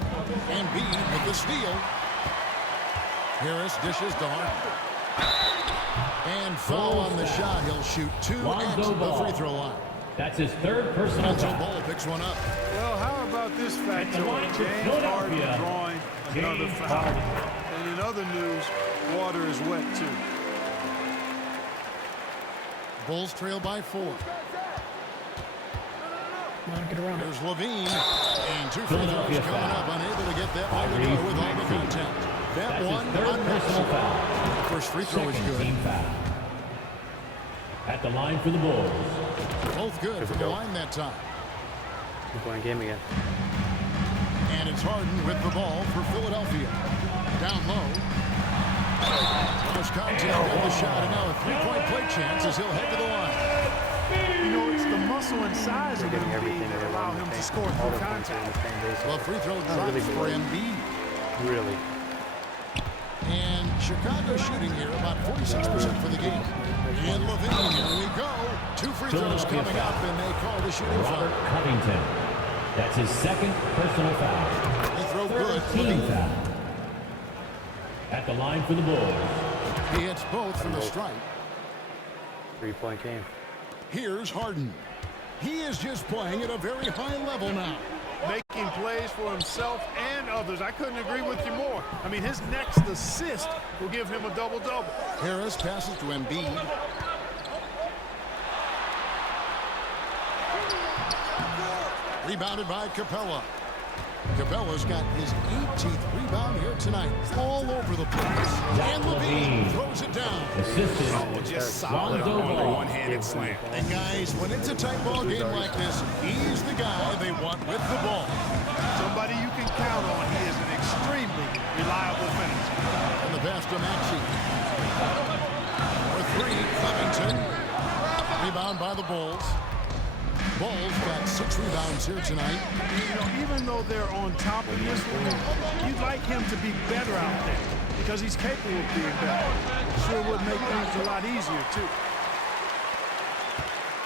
And B with the steal. Harris dishes to Harden. And foul on the shot. He'll shoot 2 at the free throw line. That's his 3rd personal Lonzo foul. Ball picks one up. Well, how about this factoid? James Harden drawing another foul. And in other news, water is wet too. Bulls trail by 4. There's Levine. And 2 free throws coming up. Unable to get that one to go with all the contact. That That's one his 3rd personal foul. The first free throw is Second good. team foul. At the line for the Bulls. Both good from the line that time. 2-point game again. And it's Harden with the ball for Philadelphia. Down low. Close contact on the shot, and now a 3-point play chance as he'll head to the line. You know, it's the muscle and size of Getting Embiid everything that they allow want him in to the score paint. All through the points are in contact. the same base. Well, free throw drops really for good. Embiid. Really. And Chicago shooting here about 46% for the game. And Levine, here we go. 2 free throws coming up, and they call the shooting foul. Robert Covington. That's his 2nd personal foul. They throw good. 13 Levine. foul. At the line for the Bulls. He hits both from the strike. 3-point game. Here's Harden. He is just playing at a very high level now. Making plays for himself and others. I couldn't agree with you more. I mean, his next assist will give him a double-double. Harris passes to Embiid. Rebounded by Capella. Capella's got his 18th rebound here tonight. All over the place. And Levine throws it down. Oh, just solid on the one-handed slam. And guys, when it's a tight ball game like this, he's the guy they want with the ball. Somebody you can count on. He is an extremely reliable finisher. And the pass to Maxey. For three, Covington. Rebound by the Bulls. Bulls got 6 rebounds here tonight. You know, even though they're on top of this one, you'd like him to be better out there because he's capable of being better. Sure would make things a lot easier, too.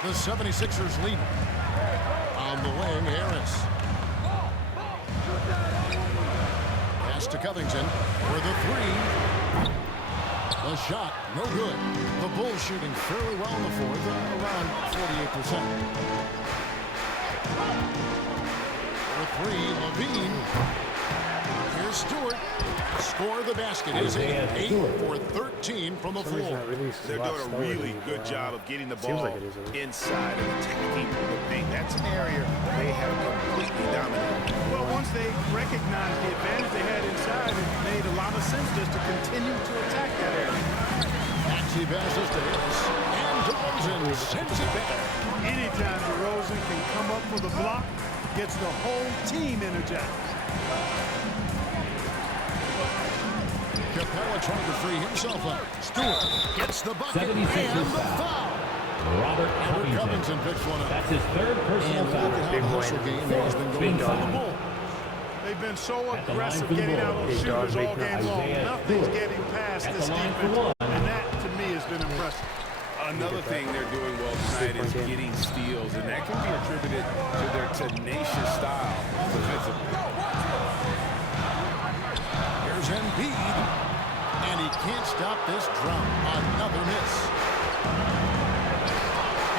The 76ers lead. On the wing, Harris. Pass to Covington for the 3. The shot, no good. The Bulls shooting fairly well in the fourth, around 48%. For 3, Levine. Here's Stewart. Score the basket is 8 for 13 from the floor. They're doing a really good job of getting the ball inside and attacking the paint. That's an area they have completely dominated. Well, once they recognized the advantage they had inside, it made a lot of sense just to continue to attack that area. Maxey passes to Harris. And DeRozan sends it back. Anytime DeRozan can come up for the block, gets the whole team energized. Capella trying to free himself up. Stewart gets the bucket and the foul. Robert Covington picks one up. That's his third personal foul. Look at how the hustle game has been going for the Bulls. They've been so aggressive getting out on shooters all game long. Nothing's getting past this defense, and that, to me, has been impressive. Another thing they're doing well tonight is getting steals, and that can be attributed to their tenacious style defensively. Here's Embiid, and he can't stop this drum. Another miss.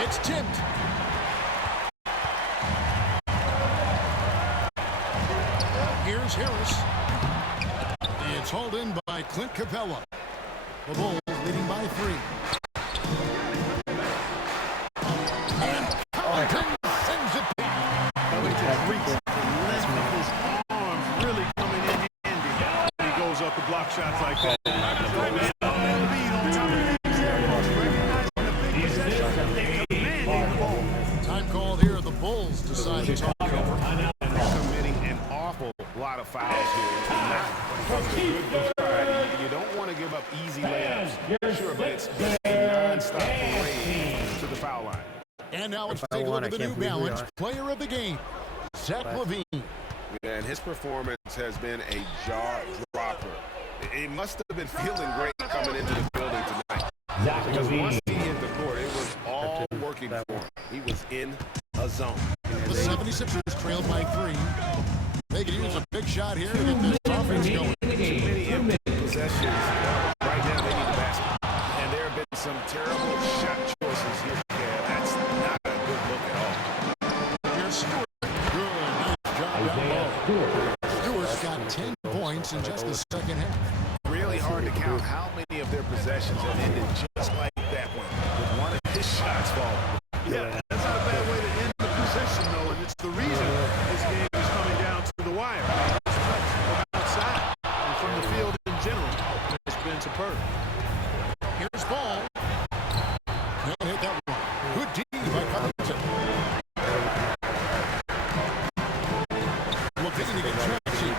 It's tipped. Here's Harris. It's hauled in by Clint Capella. The Bulls leading by 3. And Covington sends it back. Covington's reach, the length of his arms really coming in handy when he goes up to block shots like that. Time called here. The Bulls decide to talk over. Committing an awful lot of fouls here. You don't want to give up easy layups. Sure, but it's a non-stop parade to the foul line. And now let's take a look at the New Balance player of the game, Zach LaVine. And his performance has been a jaw-dropper. He must have been feeling great coming into the building tonight. Because once he hit the court, it was all working for him. He was in a zone. The 76ers trailed by 3. They could use a big shot here to get this offense going. Too many empty possessions. Right now they need the basket. And there have been some terrible shot choices here. Yeah, that's not a good look at all. Here's Stewart. Good, nice job down low. Stewart's got 10 points in just the second half. Really hard to count how many of their possessions have ended just like that one, with one of his shots falling. Yeah, that's not a bad way to end the possession, though, and it's the reason this game is coming down to the wire. Outside and from the field in general, it's been superb. Here's Ball. Can't hit that one. Good D by Covington. Levine to get traction.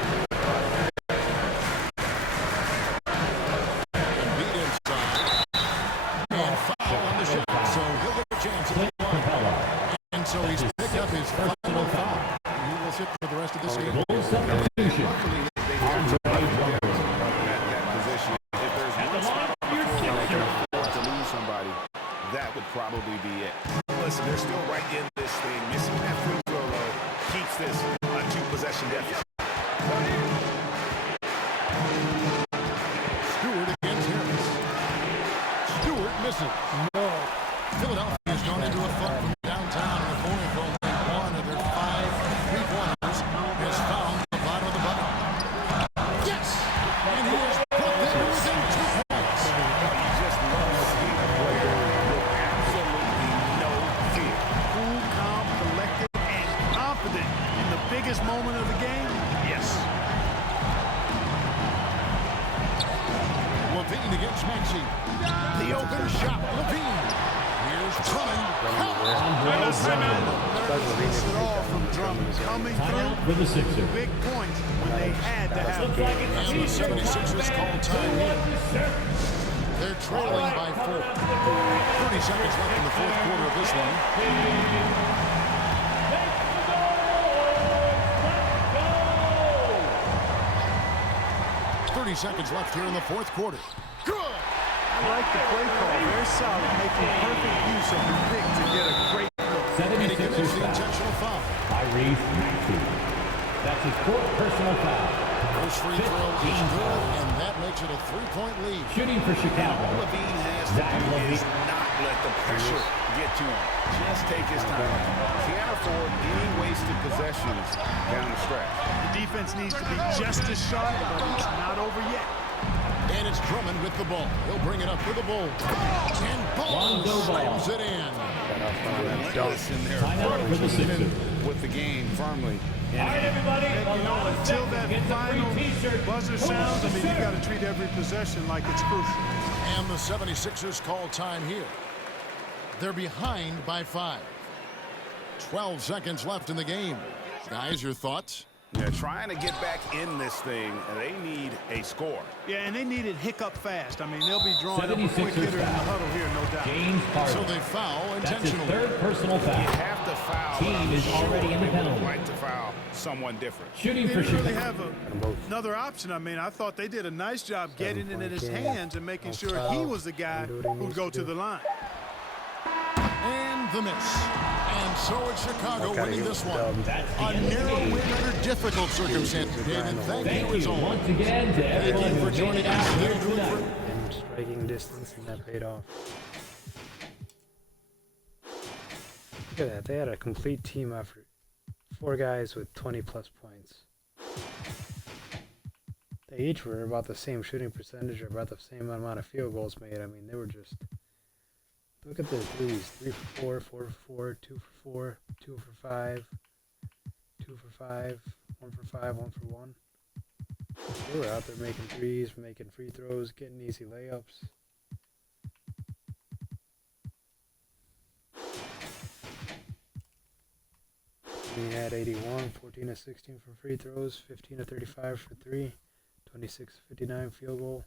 Embiid inside. And foul on the shot, so he'll get a chance to play one. And so he's picked up his final foul. He will sit for the rest of this game. Luckily, they found that position. If there's one spot before they can afford to lose somebody, that would probably be it. Listen, they're still right in this thing. Missing that free throw, though, keeps this a 2-possession deficit. Stewart against Harris. misses. No. Philadelphia has gone into a funk from downtown, and if only for only one of their 5 3-pointers has found the bottom of the bucket. Yes! And he has put them within 2 points. He just loves seeing a player with absolutely no fear. Cool, calm, collected, and confident in the biggest moment of the game. Yes. Levine against Maxey. The open shot. Levine. Here's Drummond. Nervousness at all from Drummond. Coming through For the Sixers. big points when they had to have it. And the 76ers call time in. They're trailing by 4. 30 seconds left in the fourth quarter of this one. 30 seconds left here in the fourth quarter. Good! I like the play call. Very solid, making perfect use of the pick to get a great look. And he commits 76ers the foul. intentional foul. Tyrese Maxey. That's his 4th personal foul. First free throw is good, and that makes it a 3-point lead. Shooting for Chicago. Levine has to Zach do Levine. is not let the pressure get to him. Just take his time. Can't afford any wasted possessions down the stretch. The defense needs to be just as sharp, but it's not over yet. And it's Drummond with the ball. He'll bring it up for the Bulls. And Ball Lonzo Ball. slams it in. Relentless in their Timeout for the approach, Sixers. even with the game firmly. All right, everybody. Until that final buzzer sounds, I mean, you got to treat every possession like it's crucial. And the 76ers call time here. They're behind by 5. 12 seconds left in the game. Guys, your thoughts? They're trying to get back in this thing, and they need a score. Yeah, and they need it hiccup fast. I mean, they'll be drawing up a 76ers quick hitter in the foul. huddle here, no doubt. James Harden. So they foul That's his intentionally. 3rd personal You foul. have to foul. Team but I'm is sure already in the they would penalty. like to foul someone different. Shooting They for didn't really Chicago. have another option. I mean, I thought they did a nice job getting it in his hands and making sure he was the guy who'd go to the line. And the miss. And so it's Chicago winning this one. That's the A end of the narrow game. win under difficult circumstances. David, thank Thank you as you always. once again to everyone you who for made joining it out us here here tonight. In striking distance, and that paid off. Look at that. They had a complete team effort. 4 guys with 20-plus points. They each were about the same shooting percentage or about the same amount of field goals made. I mean, they were just... Look at the threes. 3 for 4, 4 for 4, 2 for 4, 2 for 5, 2 for 5, 1 for 5, 1 for 1. They were out there making threes, making free throws, getting easy layups. He had 81, 14 of 16 for free throws, 15 of 35 for 3, 26 of 59 field goal.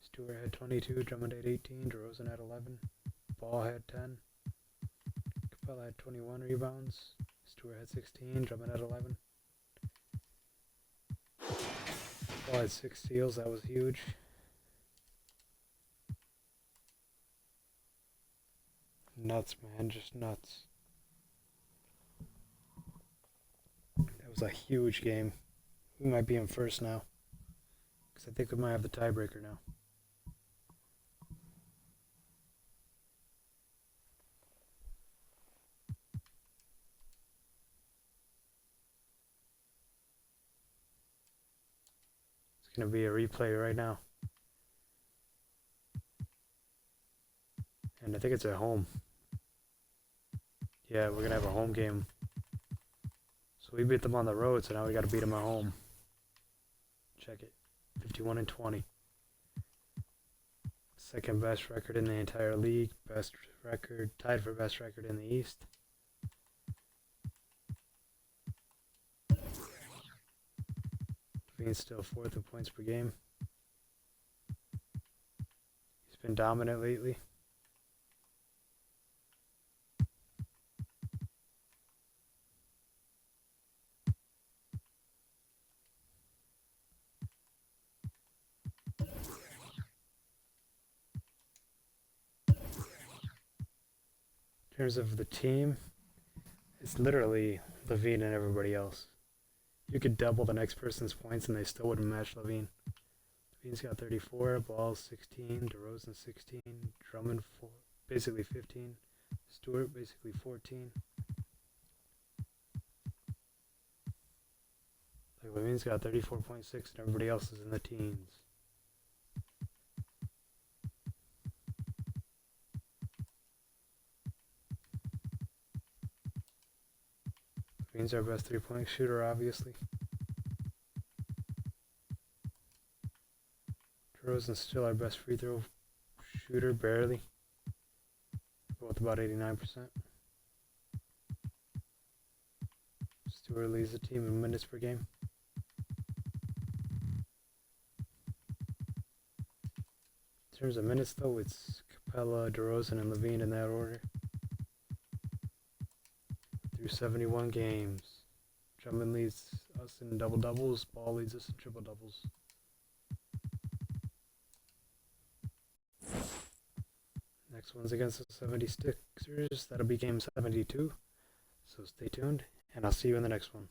Stewart had 22, Drummond had 18, DeRozan had 11, Ball had 10, Capella had 21 rebounds, Stewart had 16, Drummond had 11. Ball had 6 steals, that was huge. Nuts, man, just nuts. That was a huge game. We might be in first now, because I think we might have the tiebreaker now. It's going to be a replay right now. And I think it's at home. Yeah, we're going to have a home game. So we beat them on the road, so now we got to beat them at home. Check it. 51-20. Second best record in the entire league. Best record, tied for best record in the East. Levine's still 4th in points per game. He's been dominant lately. In terms of the team, it's literally Levine and everybody else. You could double the next person's points and they still wouldn't match Levine. Levine's got 34, Ball 16, DeRozan 16, Drummond basically 15, Stewart basically 14. Like Levine's got 34.6 and everybody else is in the teens. Levine's our best three-point shooter, obviously. DeRozan's still our best free throw shooter, barely. Both about 89%. Stewart leads the team in minutes per game. In terms of minutes, though, it's Capella, DeRozan, and Levine in that order. Through 71 games. Drummond leads us in double-doubles. Ball leads us in triple-doubles. Next one's against the 76ers. That'll be game 72. So stay tuned, and I'll see you in the next one.